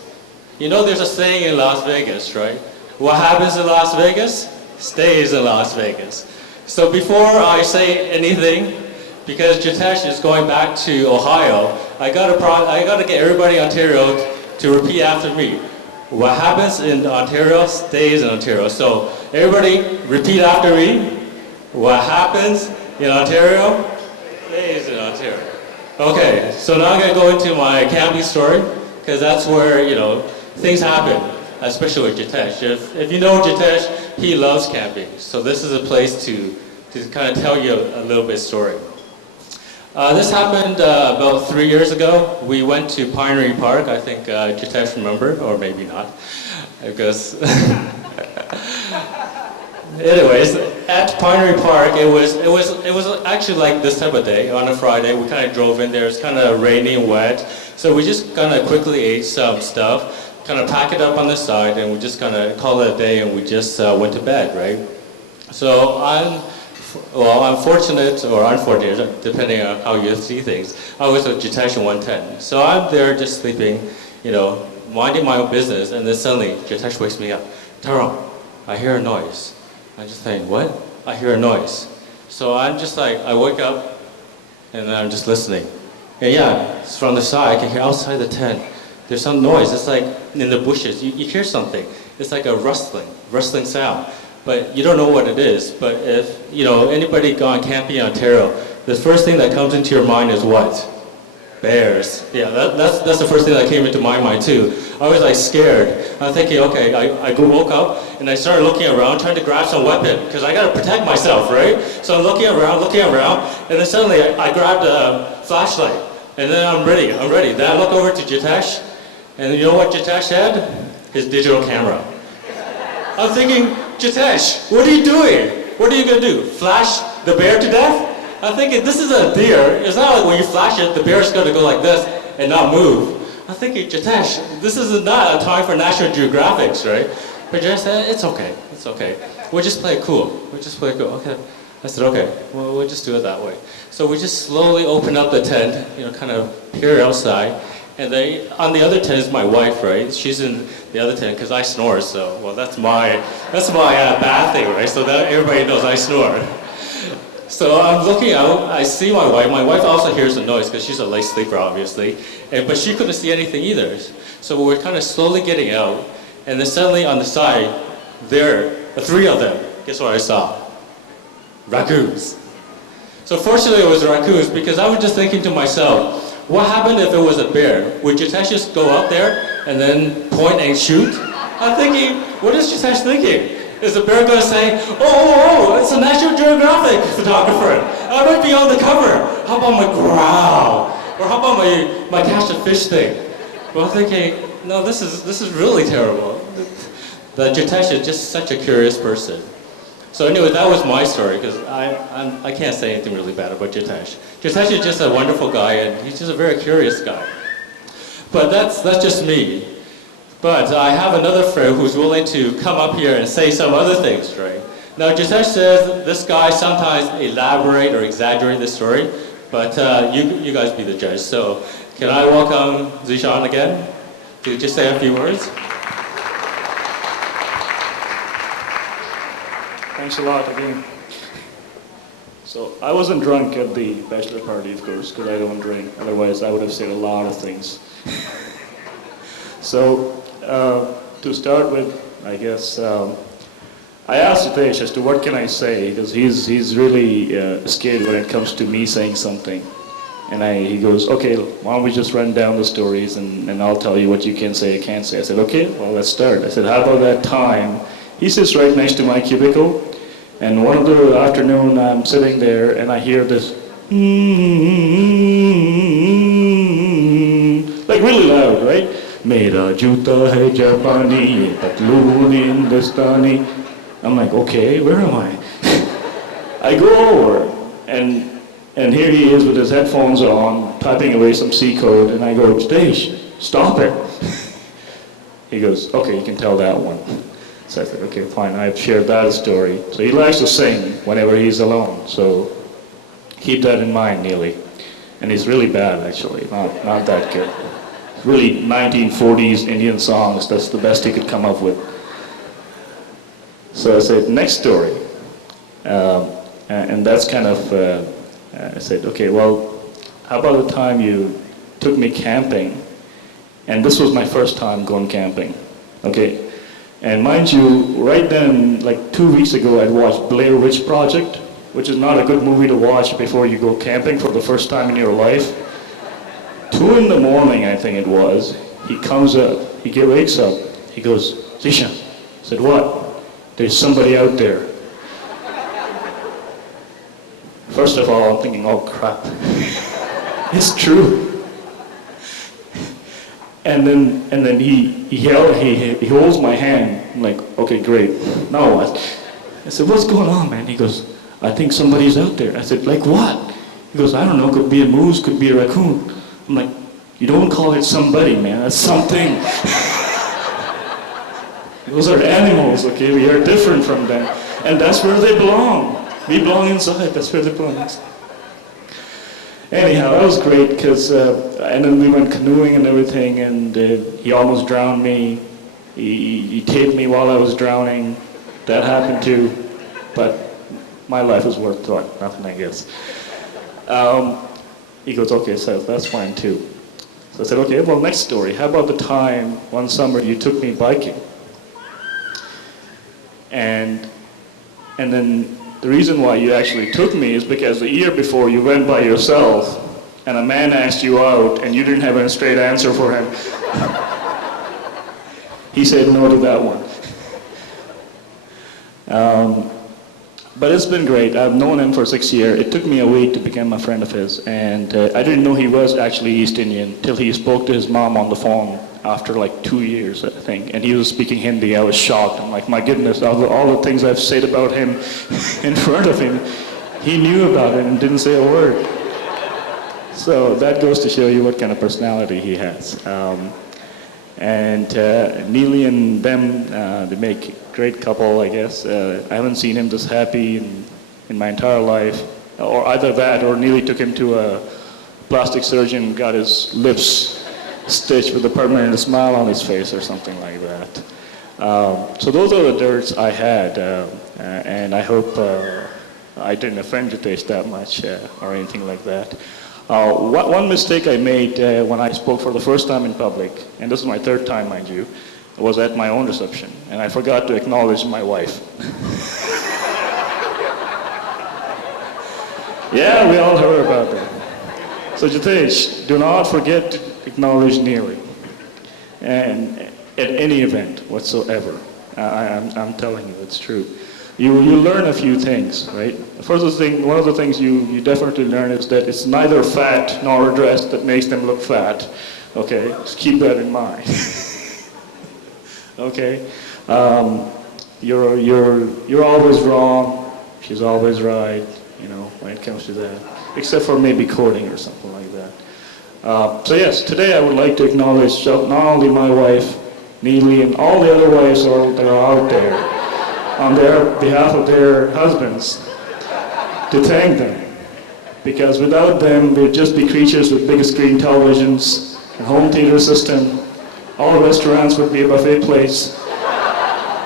You know there's a saying in Las Vegas, right? What happens in Las Vegas stays in Las Vegas. So before I say anything, because Jitesh is going back to Ohio, I gotta get everybody in Ontario to repeat after me. What happens in Ontario stays in Ontario. So everybody repeat after me. What happens in Ontario stays in Ontario. Okay, so now I'm gonna go into my camping story, because that's where, you know, things happen, especially with Jitesh. If you know Jitesh, he loves camping. So this is a place to kind of tell you a little bit story. This happened about 3 years ago. We went to Pinery Park. I think Jitesh remember, or maybe not, because. Anyways, at Pinery Park, it was actually like this type of day on a Friday. We kind of drove in there. It's kind of rainy and wet, so we just kind of quickly ate some stuff, kind of pack it up on the side, and we just kind of call it a day, and we just went to bed, right? So I'm fortunate or unfortunate, depending on how you see things. I was with Jitesh in 110, so I'm there just sleeping, minding my own business, and then suddenly Jitesh wakes me up. Tyrone, I hear a noise. I'm just saying, what? I hear a noise. So I'm just like, I wake up, and then I'm just listening. And yeah, it's from the side, I can hear outside the tent. There's some noise, it's like in the bushes, you hear something. It's like a rustling sound. But you don't know what it is. But if, anybody gone camping in Ontario, the first thing that comes into your mind is what? Bears. Yeah, that's the first thing that came into my mind too. I was like scared. I'm thinking, okay, I woke up and I started looking around, trying to grab some weapon, because I gotta protect myself, right? So I'm looking around, and then suddenly I grabbed a flashlight, and then I'm ready. Then I look over to Jitesh, and you know what Jitesh had? His digital camera. I'm thinking, Jitesh, what are you doing? What are you gonna do? Flash the bear to death? I'm thinking, this is a deer. It's not like when you flash it, the bear's gonna go like this and not move. I'm thinking, Jitesh, this is not a time for National Geographics, right? But Jitesh said, it's okay. We'll just play it cool. Okay. I said, okay, well, we'll just do it that way. So we just slowly open up the tent, kind of peer outside. And on the other tent is my wife, right? She's in the other tent because I snore, so, well, that's my bad thing, right? So that everybody knows I snore. So I'm looking out, I see my wife. My wife also hears the noise because she's a light sleeper, obviously. But she couldn't see anything either. So we're kind of slowly getting out. And then suddenly on the side, there are 3 of them. Guess what I saw? Raccoons. So fortunately it was raccoons, because I was just thinking to myself, what happened if it was a bear? Would Jitesh just go out there and then point and shoot? I'm thinking, what is Jitesh thinking? Is the bear going to say, oh, it's a National Geographic photographer. I might be on the cover. How about my growl? Or how about my catch a fish thing? Well, I'm thinking, no, this is really terrible. That Jitesh is just such a curious person. So anyway, that was my story, because I can't say anything really bad about Jitesh. Jitesh is just a wonderful guy, and he's just a very curious guy. But that's just me. But I have another friend who's willing to come up here and say some other things, right? Now, Jitesh says this guy sometimes elaborate or exaggerate the story, but you guys be the judge. So can I welcome Zishan again to just say a few words? Thanks a lot again. So I wasn't drunk at the bachelor party, of course, because I don't drink. Otherwise, I would have said a lot of things. So to start with, I guess I asked Jitesh as to what can I say, because he's really scared when it comes to me saying something. And he goes, okay, why don't we just run down the stories and I'll tell you what you can say, I can't say. I said, okay, well, let's start. I said, how about that time? He sits right next to my cubicle, and one of the afternoon I'm sitting there and I hear this, like really loud, right? Mera juta hai Japani, ye patloon Hindustani. I'm like, okay, where am I? I go over, and here he is with his headphones on, typing away some C code, and I go, Jitesh, stop it. He goes, okay, you can tell that one. So I said, okay, fine, I've shared that story. So he likes to sing whenever he's alone, so keep that in mind, Neely. And he's really bad, actually, not that good. Really 1940s Indian songs, that's the best he could come up with. So I said, next story. And that's kind of, I said, okay, well, how about the time you took me camping? And this was my first time going camping, okay? And mind you, right then, like 2 weeks ago, I'd watched Blair Witch Project, which is not a good movie to watch before you go camping for the first time in your life. 2 in the morning, I think it was, he comes up, he wakes up, he goes, Zishan. I said, what? There's somebody out there. First of all, I'm thinking, oh crap. It's true. And then he holds my hand. I'm like, okay, great. Now what? I said, what's going on, man? He goes, I think somebody's out there. I said, like what? He goes, I don't know, could be a moose, could be a raccoon. I'm like, you don't call it somebody, man, that's something. Those are animals, okay? We are different from them. And that's where they belong. We belong inside, that's where they belong. Anyhow, that was great, because, and then we went canoeing and everything, and he almost drowned me. He taped me while I was drowning. That happened too, but my life is worth nothing, I guess. He goes, okay, so that's fine too. So I said, okay, well, next story. How about the time one summer you took me biking? And then the reason why you actually took me is because the year before you went by yourself and a man asked you out and you didn't have a straight answer for him. He said no to that one. But it's been great. I've known him for 6 years. It took me a week to become a friend of his, and I didn't know he was actually East Indian till he spoke to his mom on the phone after like 2 years, I think, and he was speaking Hindi. I was shocked. I'm like, my goodness, all the things I've said about him in front of him, he knew about it and didn't say a word. So that goes to show you what kind of personality he has. And Neely and them, they make a great couple, I guess. I haven't seen him this happy in my entire life. Or either that, or Neely took him to a plastic surgeon, got his lips stitched with a permanent smile on his face or something like that. So those are the dirts I had, and I hope I didn't offend Jitesh that much or anything like that. One mistake I made when I spoke for the first time in public, and this is my third time, mind you, was at my own reception, and I forgot to acknowledge my wife. Yeah, we all heard about that. So Jitesh, do not forget to acknowledge Neely, and at any event whatsoever. I'm telling you, it's true. You learn a few things, right? First thing, one of the things you definitely learn is that it's neither fat nor dress that makes them look fat. Okay, just keep that in mind. Okay, you're always wrong. She's always right. You know, when it comes to that, except for maybe courting or something like that. So yes, today I would like to acknowledge not only my wife, Neely, and all the other wives that are out there, on their behalf of their husbands, to thank them. Because without them, we'd just be creatures with big screen televisions and home theater system. All restaurants would be a buffet place.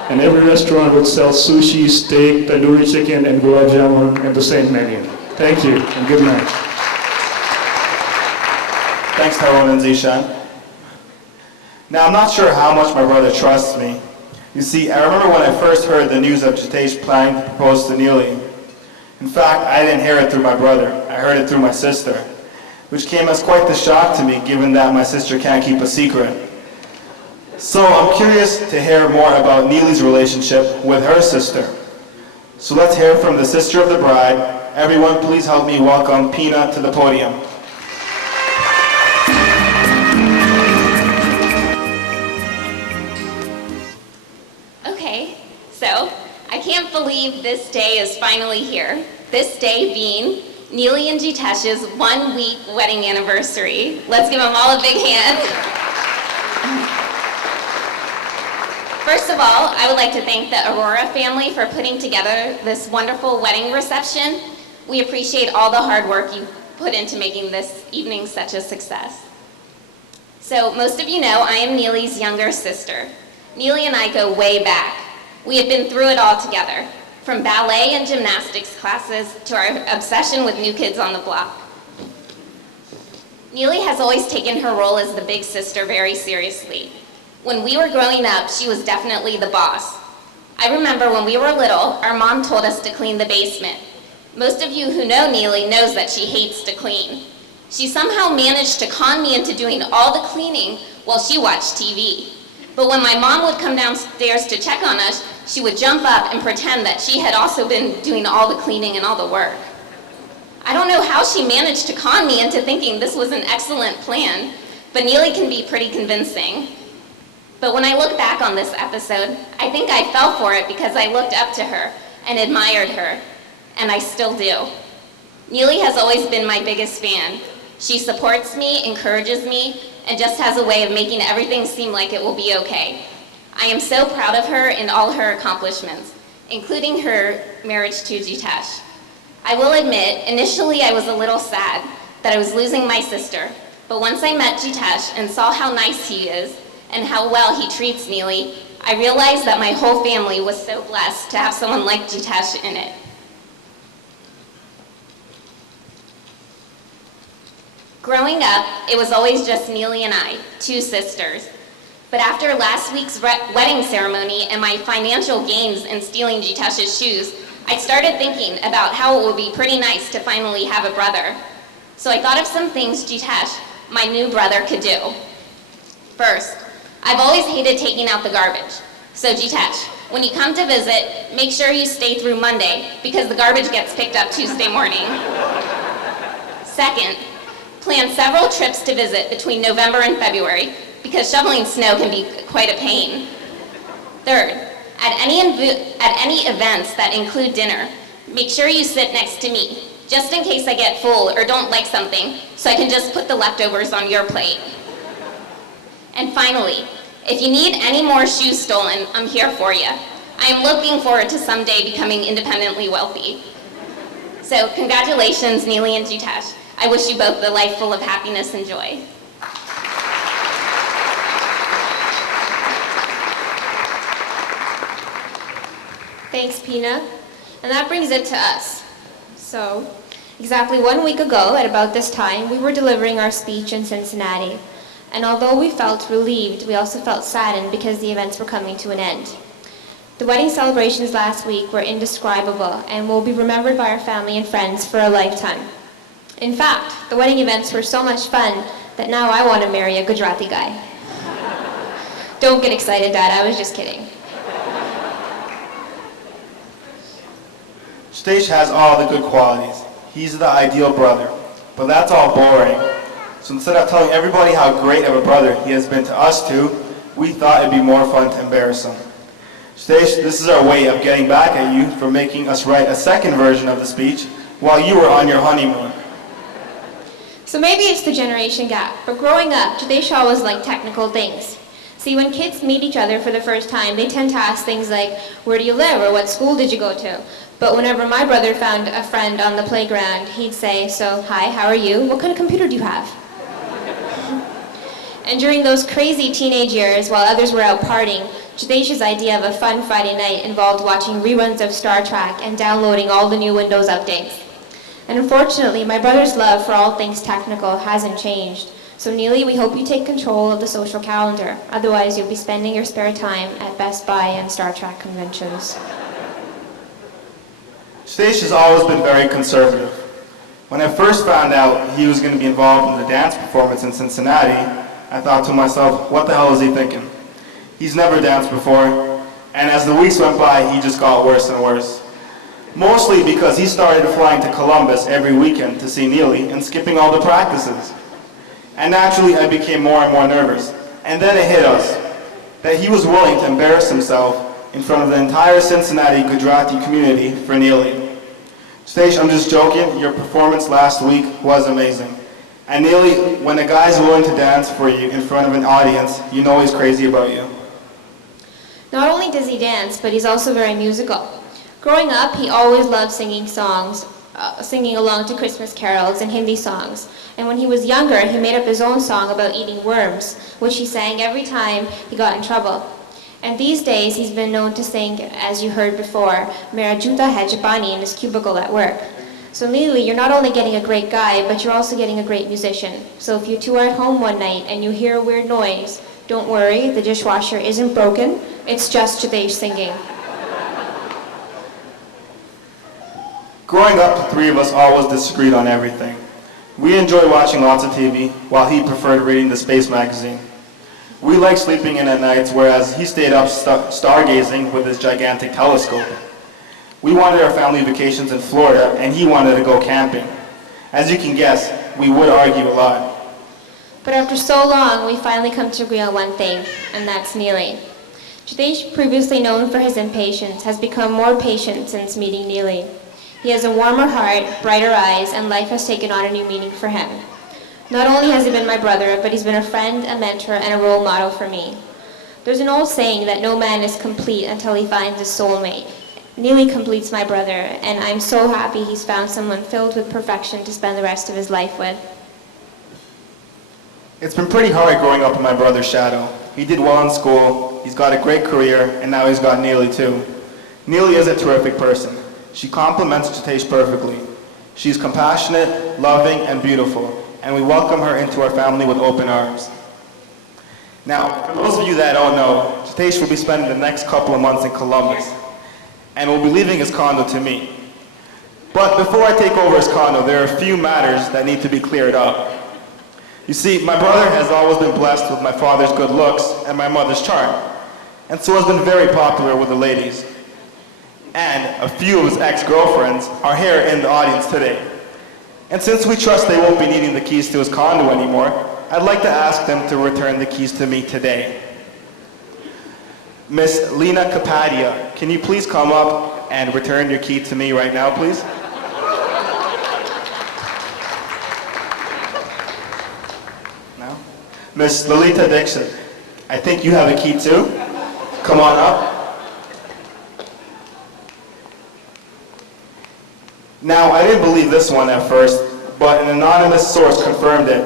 And every restaurant would sell sushi, steak, tandoori chicken, and gulab jamun in the same menu. Thank you, and good night. Thanks, Tyrone and Zishan. Now, I'm not sure how much my brother trusts me. You see, I remember when I first heard the news of Jitesh planning to propose to Neely. In fact, I didn't hear it through my brother. I heard it through my sister, which came as quite the shock to me, given that my sister can't keep a secret. So I'm curious to hear more about Neely's relationship with her sister. So let's hear from the sister of the bride. Everyone, please help me welcome Pina to the podium. Okay, so I can't believe this day is finally here. This day being Neely and Jitesh's 1-week wedding anniversary. Let's give them all a big hand. First of all, I would like to thank the Aurora family for putting together this wonderful wedding reception. We appreciate all the hard work you put into making this evening such a success. So most of you know I am Neely's younger sister. Neely and I go way back. We have been through it all together, from ballet and gymnastics classes to our obsession with New Kids on the Block. Neely has always taken her role as the big sister very seriously. When we were growing up, she was definitely the boss. I remember when we were little, our mom told us to clean the basement. Most of you who know Neely knows that she hates to clean. She somehow managed to con me into doing all the cleaning while she watched TV. But when my mom would come downstairs to check on us, she would jump up and pretend that she had also been doing all the cleaning and all the work. I don't know how she managed to con me into thinking this was an excellent plan, but Neely can be pretty convincing. But when I look back on this episode, I think I fell for it because I looked up to her and admired her, and I still do. Neely has always been my biggest fan. She supports me, encourages me, and just has a way of making everything seem like it will be okay. I am so proud of her and all her accomplishments, including her marriage to Jitesh. I will admit, initially I was a little sad that I was losing my sister, but once I met Jitesh and saw how nice he is and how well he treats Neely, I realized that my whole family was so blessed to have someone like Jitesh in it. Growing up, it was always just Neely and I, two sisters. But after last week's wedding ceremony and my financial gains in stealing Jitesh's shoes, I started thinking about how it would be pretty nice to finally have a brother. So I thought of some things Jitesh, my new brother, could do. First, I've always hated taking out the garbage. So Jitesh, when you come to visit, make sure you stay through Monday because the garbage gets picked up Tuesday morning. Second, plan several trips to visit between November and February because shoveling snow can be quite a pain. Third, at any events that include dinner, make sure you sit next to me, just in case I get full or don't like something, so I can just put the leftovers on your plate. And finally, if you need any more shoes stolen, I'm here for you. I am looking forward to someday becoming independently wealthy. So congratulations, Neely and Jitesh. I wish you both a life full of happiness and joy. Thanks, Pina. And that brings it to us. So, exactly 1 week ago, at about this time, we were delivering our speech in Cincinnati. And although we felt relieved, we also felt saddened because the events were coming to an end. The wedding celebrations last week were indescribable and will be remembered by our family and friends for a lifetime. In fact, the wedding events were so much fun that now I want to marry a Gujarati guy. Don't get excited, Dad, I was just kidding. Jitesh has all the good qualities. He's the ideal brother. But that's all boring. So instead of telling everybody how great of a brother he has been to us two, we thought it'd be more fun to embarrass him. Jitesh, this is our way of getting back at you for making us write a second version of the speech while you were on your honeymoon. So maybe it's the generation gap, but growing up, Jitesh always liked technical things. See, when kids meet each other for the first time, they tend to ask things like, where do you live, or what school did you go to? But whenever my brother found a friend on the playground, he'd say, so, hi, how are you? What kind of computer do you have? And during those crazy teenage years, while others were out partying, Jitesh's idea of a fun Friday night involved watching reruns of Star Trek and downloading all the new Windows updates. And unfortunately, my brother's love for all things technical hasn't changed. So Neely, we hope you take control of the social calendar. Otherwise, you'll be spending your spare time at Best Buy and Star Trek conventions. Jitesh has always been very conservative. When I first found out he was going to be involved in the dance performance in Cincinnati, I thought to myself, what the hell is he thinking? He's never danced before, and as the weeks went by, he just got worse and worse. Mostly because he started flying to Columbus every weekend to see Neely and skipping all the practices. And naturally, I became more and more nervous. And then it hit us, that he was willing to embarrass himself in front of the entire Cincinnati Gujarati community for Neely. Jitesh, I'm just joking, your performance last week was amazing. And Neely, when a guy's willing to dance for you in front of an audience, you know he's crazy about you. Not only does he dance, but he's also very musical. Growing up, he always loved singing songs, singing along to Christmas carols and Hindi songs. And when he was younger, he made up his own song about eating worms, which he sang every time he got in trouble. And these days, he's been known to sing, as you heard before, Mera Juta Hai Japani in his cubicle at work. So Neely, you're not only getting a great guy, but you're also getting a great musician. So if you two are at home one night and you hear a weird noise, don't worry, the dishwasher isn't broken, it's just Jitesh singing. Growing up, the three of us always disagreed on everything. We enjoyed watching lots of TV, while he preferred reading the space magazine. We liked sleeping in at nights, whereas he stayed up stargazing with his gigantic telescope. We wanted our family vacations in Florida, and he wanted to go camping. As you can guess, we would argue a lot. But after so long, we finally come to agree on one thing, and that's Neely. Jitesh, previously known for his impatience, has become more patient since meeting Neely. He has a warmer heart, brighter eyes, and life has taken on a new meaning for him. Not only has he been my brother, but he's been a friend, a mentor, and a role model for me. There's an old saying that no man is complete until he finds his soulmate. Neely completes my brother, and I'm so happy he's found someone filled with perfection to spend the rest of his life with. It's been pretty hard growing up in my brother's shadow. He did well in school, he's got a great career, and now he's got Neely too. Neely is a terrific person. She complements Jitesh perfectly. She's compassionate, loving, and beautiful, and we welcome her into our family with open arms. Now, for those of you that don't know, Jitesh will be spending the next couple of months in Columbus, and will be leaving his condo to me. But before I take over his condo, there are a few matters that need to be cleared up. You see, my brother has always been blessed with my father's good looks and my mother's charm, and so has been very popular with the ladies. And a few of his ex-girlfriends are here in the audience today. And since we trust they won't be needing the keys to his condo anymore, I'd like to ask them to return the keys to me today. Miss Lena Kapadia, can you please come up and return your key to me right now, please? No? Miss Lolita Dixon, I think you have a key too. Come on up. Now, I didn't believe this one at first, but an anonymous source confirmed it.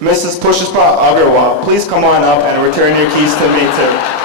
Mrs. Pushpa Agarwal, please come on up and return your keys to me too.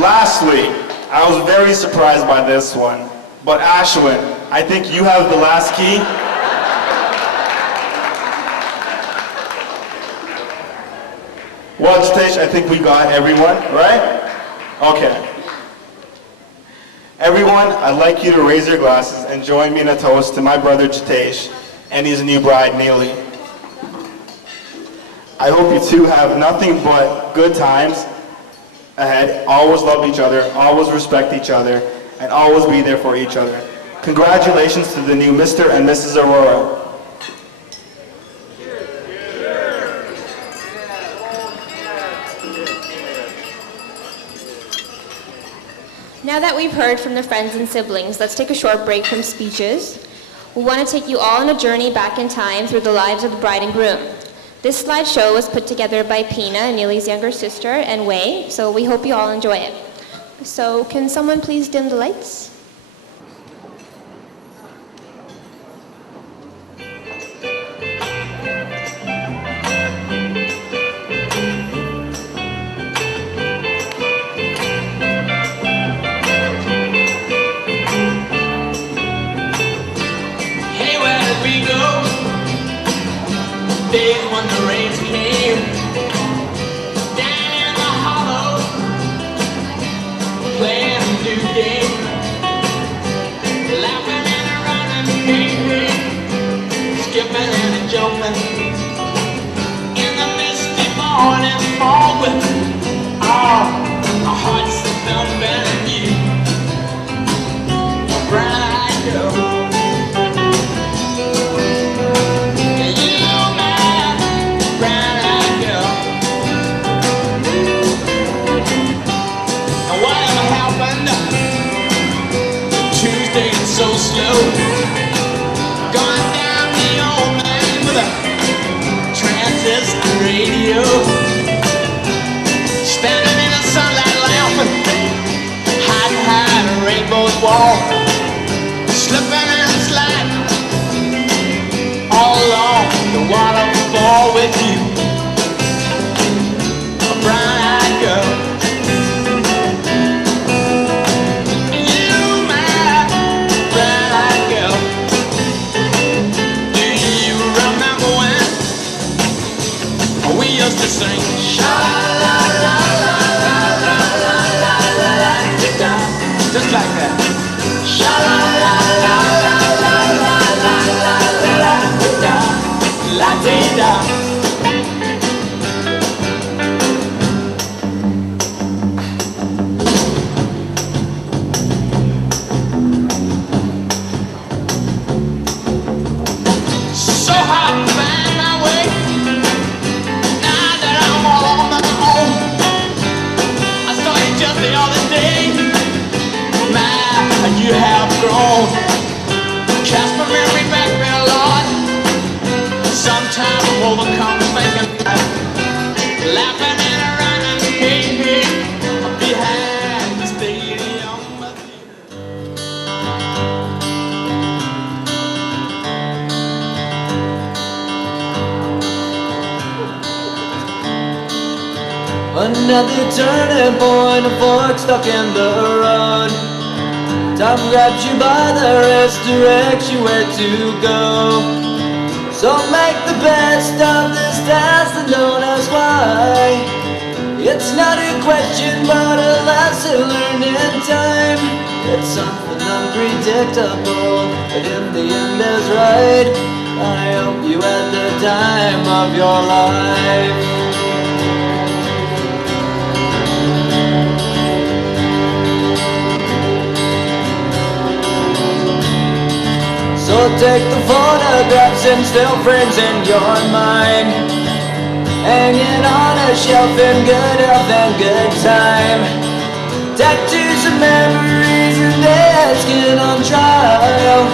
Lastly, I was very surprised by this one, but Ashwin, I think you have the last key. Well, Jitesh, I think we got everyone, right? Okay. Everyone, I'd like you to raise your glasses and join me in a toast to my brother Jitesh and his new bride, Neely. I hope you two have nothing but good times ahead, always love each other, always respect each other, and always be there for each other. Congratulations to the new Mr. and Mrs. Aurora. Now that we've heard from the friends and siblings, let's take a short break from speeches. We want to take you all on a journey back in time through the lives of the bride and groom. This slideshow was put together by Pina, Neely's younger sister, and Wei, so we hope you all enjoy it. So can someone please dim the lights? Hey, where did we go? Days when the rains came down in the hollow, playing a new game, laughing and running, baby, skipping and jumping in the misty morning fog with our hearts thumping and you, a bright girl. So slow, going down the old man with a transistor radio. another turning point, a fork stuck in the road. Time grabs you by the wrist, directs you where to go. So make the best of this task and don't ask why. It's not a question but a lesson learned in time. It's something unpredictable, but in the end is right. I hope you had the time of your life. So take the photographs and still frames in your mind, hanging on a shelf in good health and good time. Tattoos of memories and their skin on trial.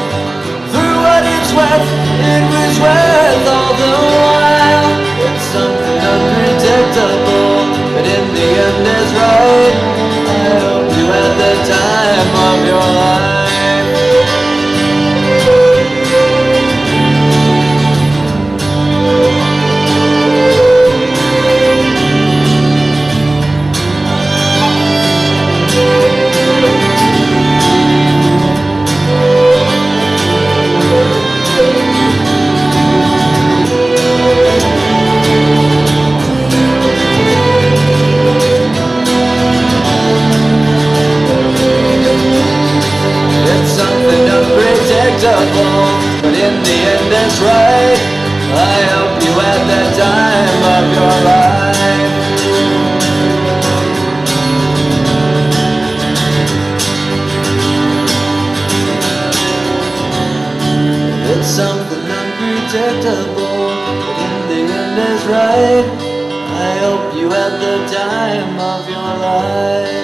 For what it's worth, it was worth all the while. It's something unpredictable, but in the end is right. I hope you had the time of your life. But in the end it's right. I hope you had the time of your life. It's something unpredictable, but in the end is right. I hope you had the time of your life.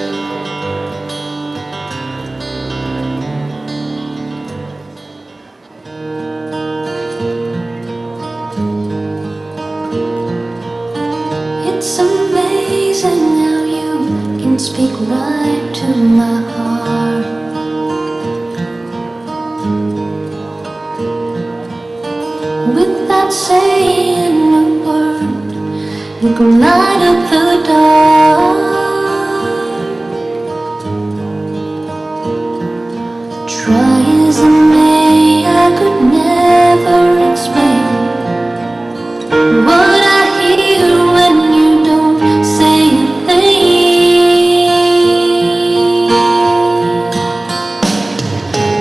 It's amazing how you can speak right to my heart. Without saying a word, you can light up the dark. Try as I may, I could never explain what I hear when you don't say a thing.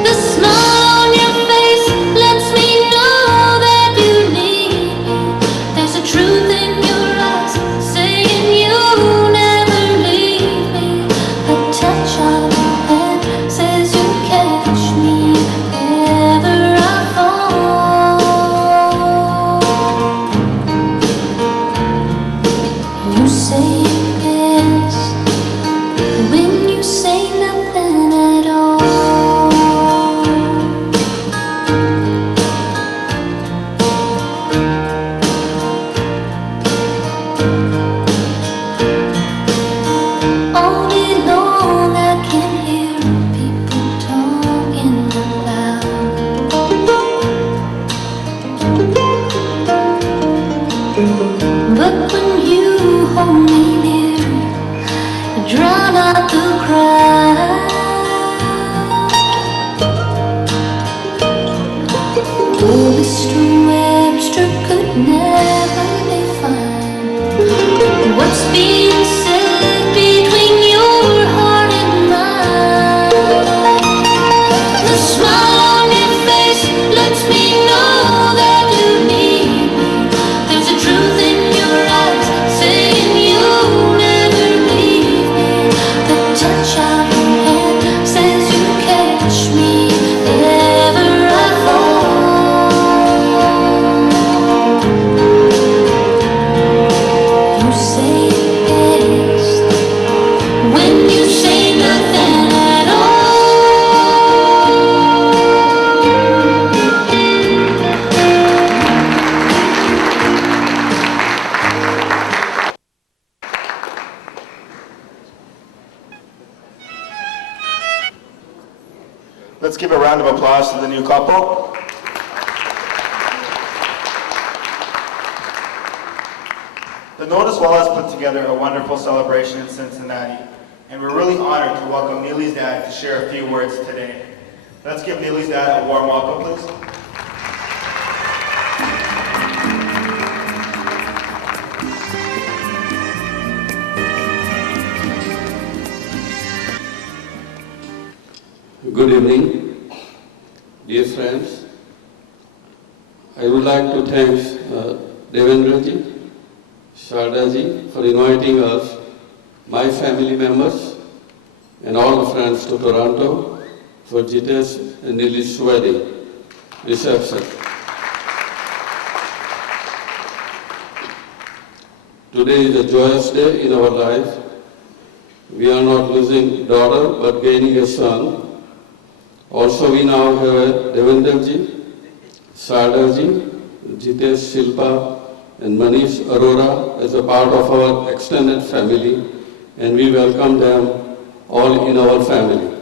The smile on your face lets me know that you need me. There's a truth in your eyes saying you'll never leave me. The touch of your hand says you'll catch me if ever I fall. You say it best when you say nothing at all. All day long I can hear people talking aloud. But when you hold me near, you drown out the crowd. Oh, Mr. Webster could never define what's being said between your heart and mine. The smile on your face lets me know that you need me. There's a truth in your eyes saying you'll never leave me. The touch of your hand says you'll catch me if ever I fall. You say it best when you say nothing at all. Let's give a round of applause to the new couple. The Notice Wall has put together a wonderful celebration in Cincinnati, and we're really honored to welcome Neely's dad to share a few words today. Let's give Neely's dad a warm welcome, please. Good evening, dear friends. I would like to thank Devendraji, Shardaji for inviting us, my family members, and all the friends to Toronto for Jitesh and Neely's wedding reception. Today is a joyous day in our life. We are not losing daughter but gaining a son. Also, we now have Devendraji, Sardarji, Jitesh, Shilpa, and Manish Arora as a part of our extended family, and we welcome them all in our family.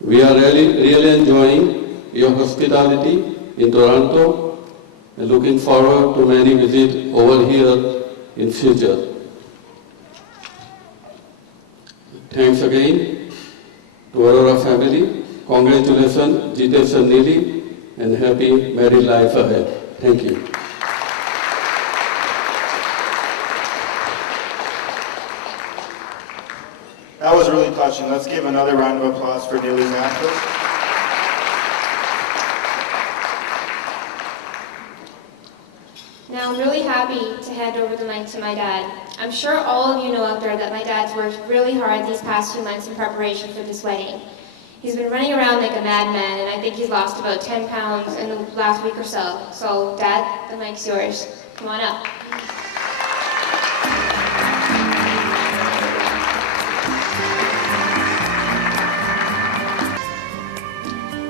We are really enjoying your hospitality in Toronto and looking forward to many visits over here in future. Thanks again to Arora family. Congratulations, Jitesh and Neely, and happy married life ahead. Thank you. That was really touching. Let's give another round of applause for Neely's dad, please. Now I'm really happy to hand over the mic to my dad. I'm sure all of you know out there that my dad's worked really hard these past 2 months in preparation for this wedding. He's been running around like a madman, and I think he's lost about 10 pounds in the last week or so. So, Dad, the mic's yours. Come on up.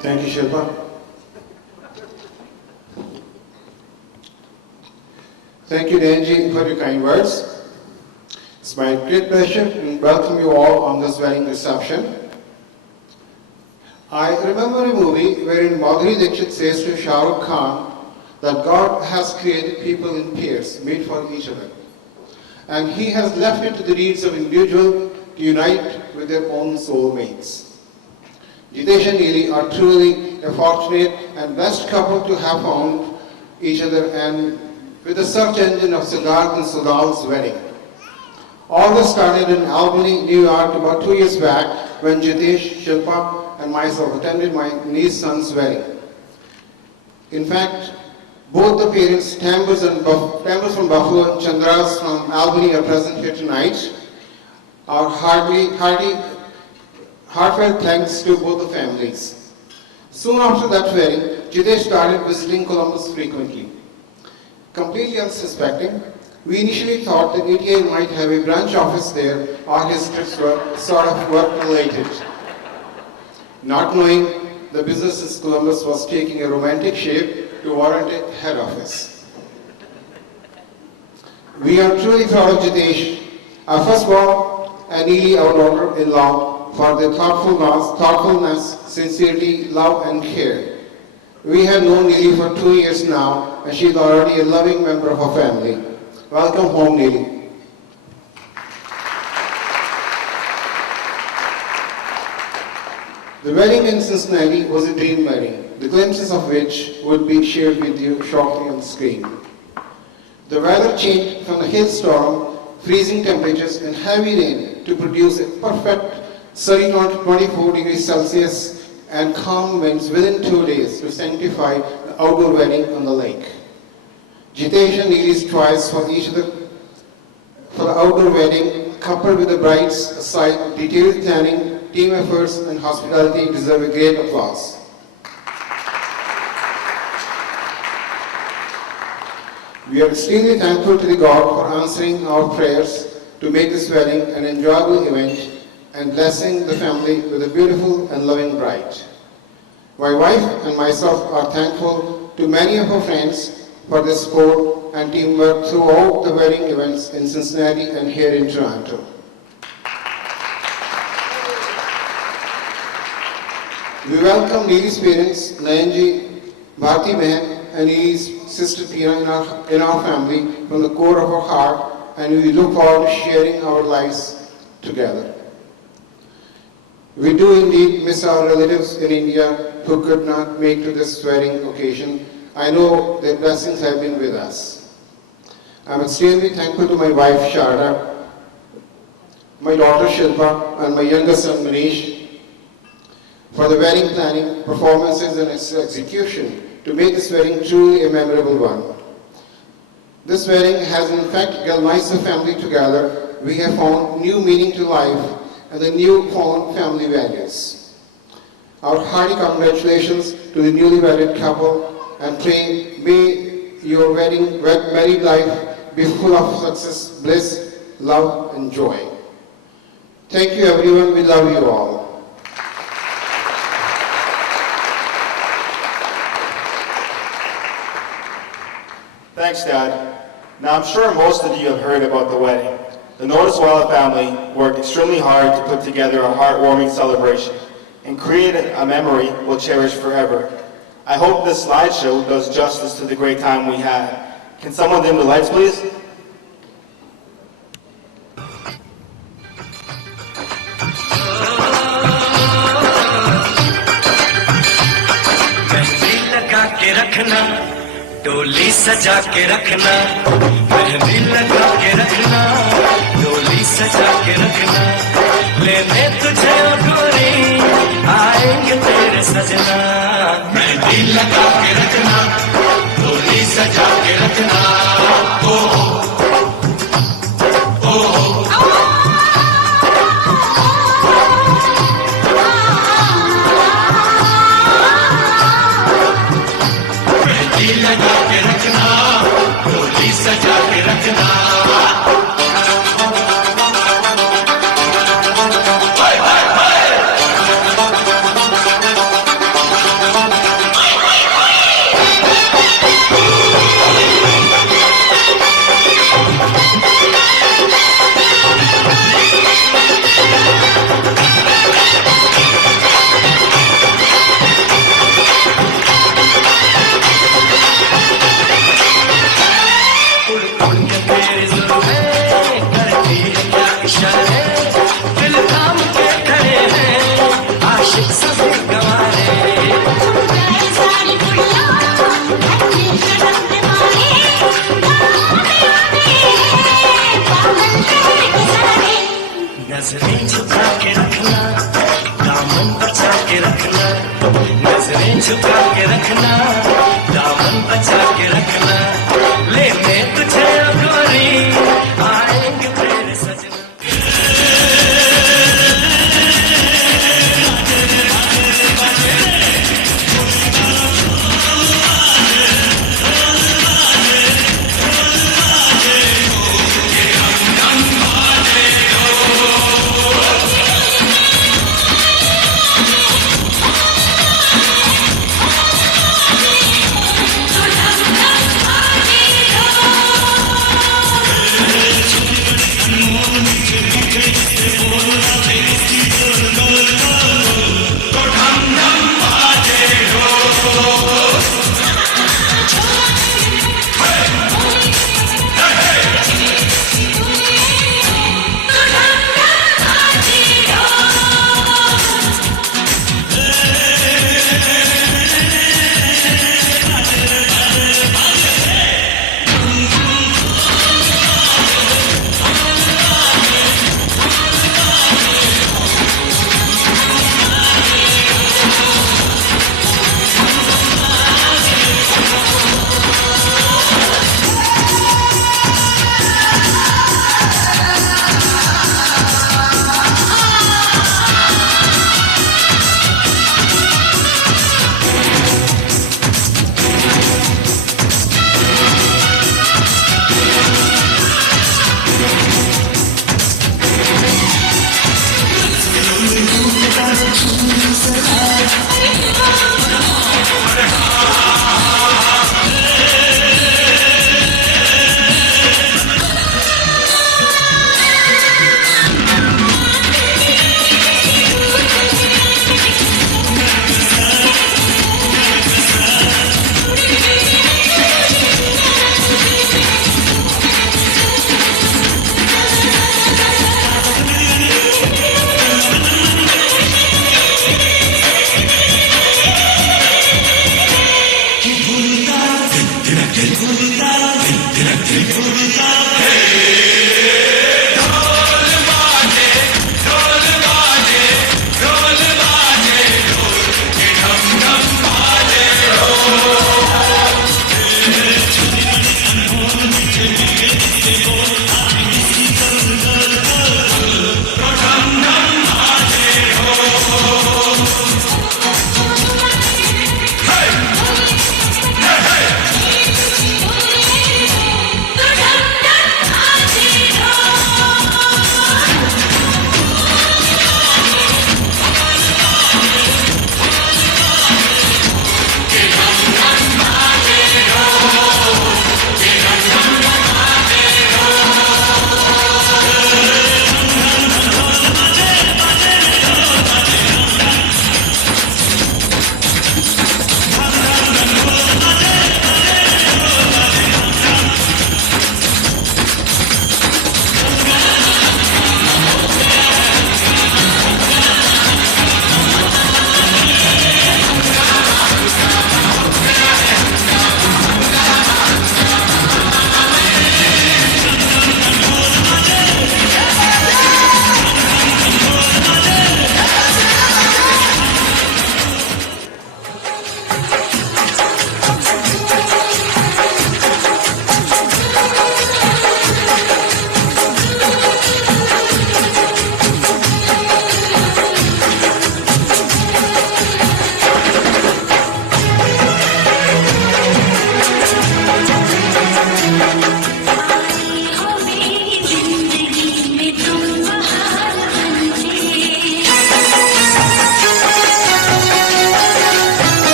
Thank you, Shilpa. Thank you, Danji, for your kind words. It's my great pleasure to welcome you all on this wedding reception. I remember a movie wherein Madhuri Dixit says to Shah Rukh Khan that God has created people in pairs, made for each other. And He has left it to the needs of individuals to unite with their own soulmates. Jitesh and Neely are truly a fortunate and blessed couple to have found each other, and with the search engine of Siddharth and Sudhal's wedding. All this started in Albany, New York about 2 years back when Jitesh, Shilpa, and myself attended my niece's son's wedding. In fact, both the parents, Tambers from Buffalo and Chandras from Albany, are present here tonight. Our heartfelt thanks to both the families. Soon after that wedding, Jitesh started visiting Columbus frequently. Completely unsuspecting, we initially thought that ATI might have a branch office there, or his trips were sort of work-related. Not knowing the business in Columbus was taking a romantic shape to warrant a head office. We are truly proud of Jitesh, our firstborn, and Neely, our daughter-in-law, for their thoughtfulness, sincerity, love, and care. We have known Neely for 2 years now, and she is already a loving member of our family. Welcome home, Neely. The wedding in Cincinnati was a dream wedding, the glimpses of which would be shared with you shortly on the screen. The weather changed from a hailstorm, freezing temperatures, and heavy rain to produce a perfect 24 degrees Celsius and calm winds within 2 days to sanctify the outdoor wedding on the lake. Jitesh and Neely's choice for each other for the outdoor wedding, coupled with the bride's side detailed planning, team efforts, and hospitality, deserve a great applause. We are extremely thankful to the God for answering our prayers to make this wedding an enjoyable event and blessing the family with a beautiful and loving bride. My wife and myself are thankful to many of our friends for their support and teamwork throughout the wedding events in Cincinnati and here in Toronto. We welcome Neely's parents, Nayanji, Bharti Behan, and Neely's Sister Tina in our family from the core of our heart, and we look forward to sharing our lives together. We do indeed miss our relatives in India who could not make to this wedding occasion. I know their blessings have been with us. I'm extremely thankful to my wife Sharda, my daughter Shilpa, and my younger son Manish for the wedding planning, performances, and its execution to make this wedding truly a memorable one. This wedding has in fact galvanized the family together. We have found new meaning to life and the new-found family values. Our hearty congratulations to the newly wedded couple, and pray may your married life be full of success, bliss, love, and joy. Thank you everyone, we love you all. Thanks, Dad. Now, I'm sure most of you have heard about the wedding. The Noticewala family worked extremely hard to put together a heartwarming celebration and created a memory we'll cherish forever. I hope this slideshow does justice to the great time we had. Can someone dim the lights, please? डोली सजा के रखना, मेहंदी लगा के रखना, डोली सजा के रखना, लेने तुझे गोरी आएंगे तेरे सजना। मेहंदी लगा के रखना, डोली सजा के रखना, ओ ओ मेहंदी लगा के रखना, डोली सजा के रखना। नजरें झुका के रखना, दामन बचा के रखना, नजरें झुका के रखना, दामन बचा के रखना, लेने तुझे गोरी आएंगे तेरे सजना।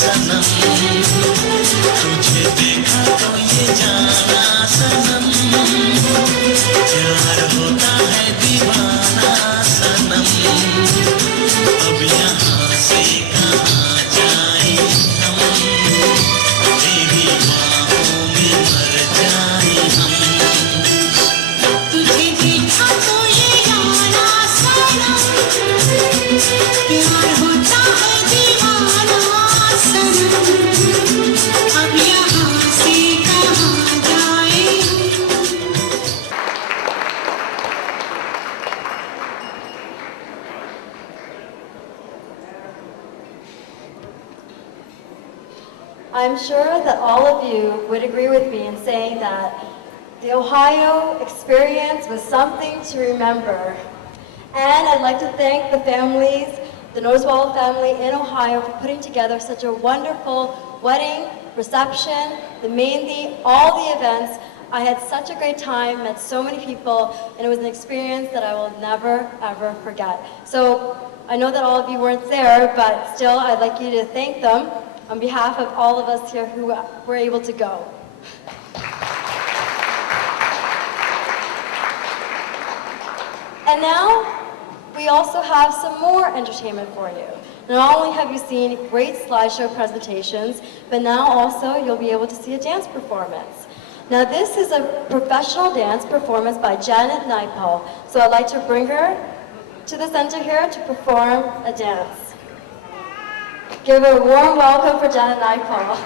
सनम तुझे देखा तो ये जाना सनम प्यार होता है दीवाना सनम अब यहाँ से कहाँ जाए हम तेरी बाहों में मर जाए हम तुझे देखा तो ये जाना सनम प्यार होता है दीवाना सनम अब यहाँ से कहाँ जाए I'm sure that all of you would agree with me in saying that the Ohio experience was something to remember. And I'd like to thank the families, the Norswell family in Ohio, for putting together such a wonderful wedding, reception, the mehndi, all the events. I had such a great time, met so many people, and it was an experience that I will never, ever forget. So I know that all of you weren't there, but still I'd like you to thank them on behalf of all of us here who were able to go. And now, we also have some more entertainment for you. Not only have you seen great slideshow presentations, but now also you'll be able to see a dance performance. Now this is a professional dance performance by Janet Naipaul. So I'd like to bring her to the center here to perform a dance. Give a warm welcome for Janet Naipaul.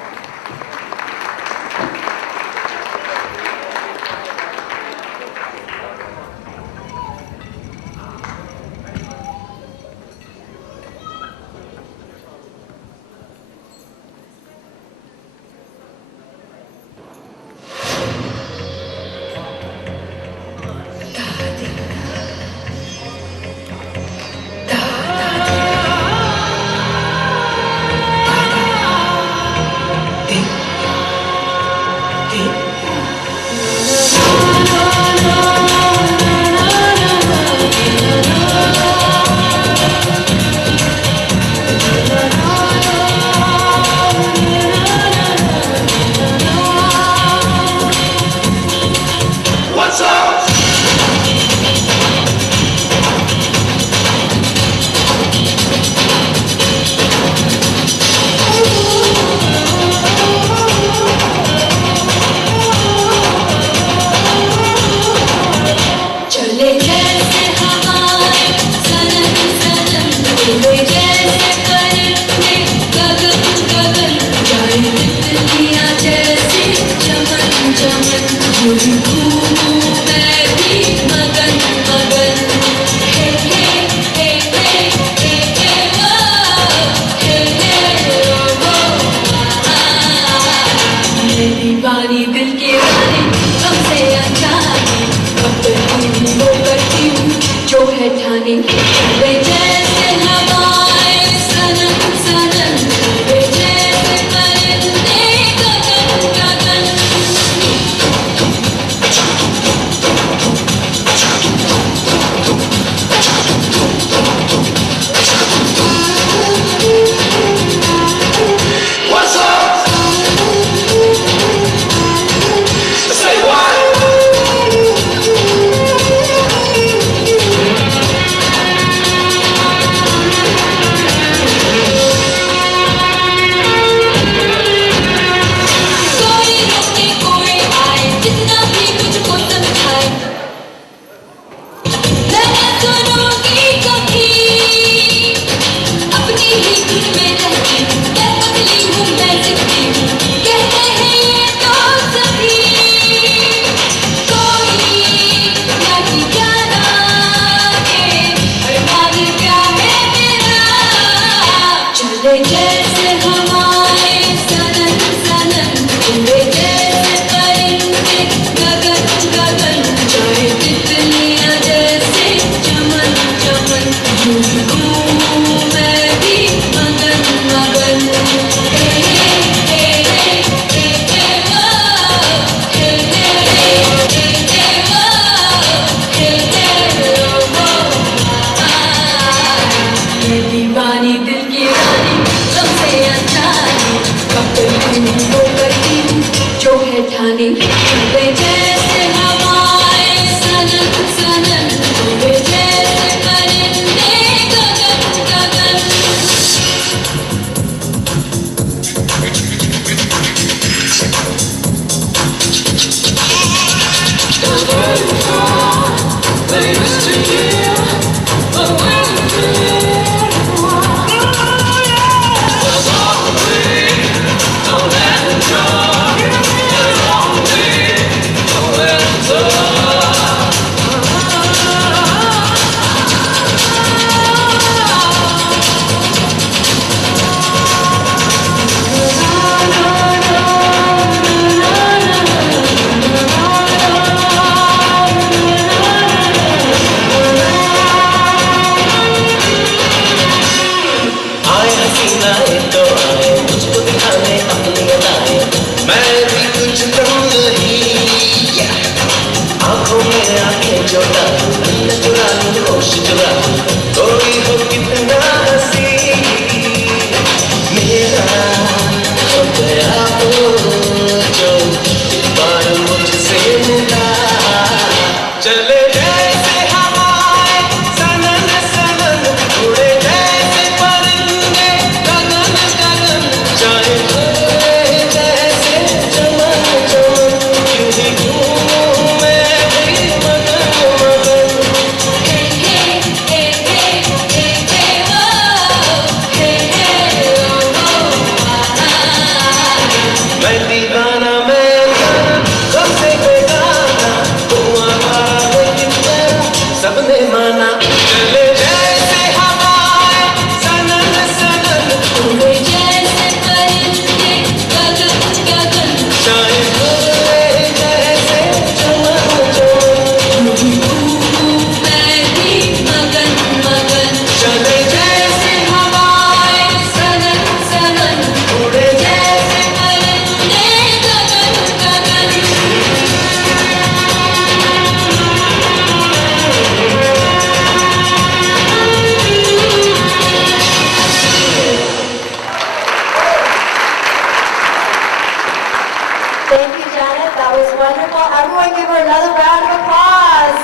Thank you, Janet. That was wonderful. Everyone give her another round of applause.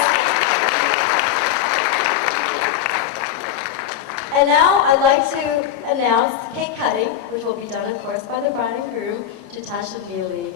And now I'd like to announce cake cutting, which will be done, of course, by the bride and groom, Jitesh and Neelam.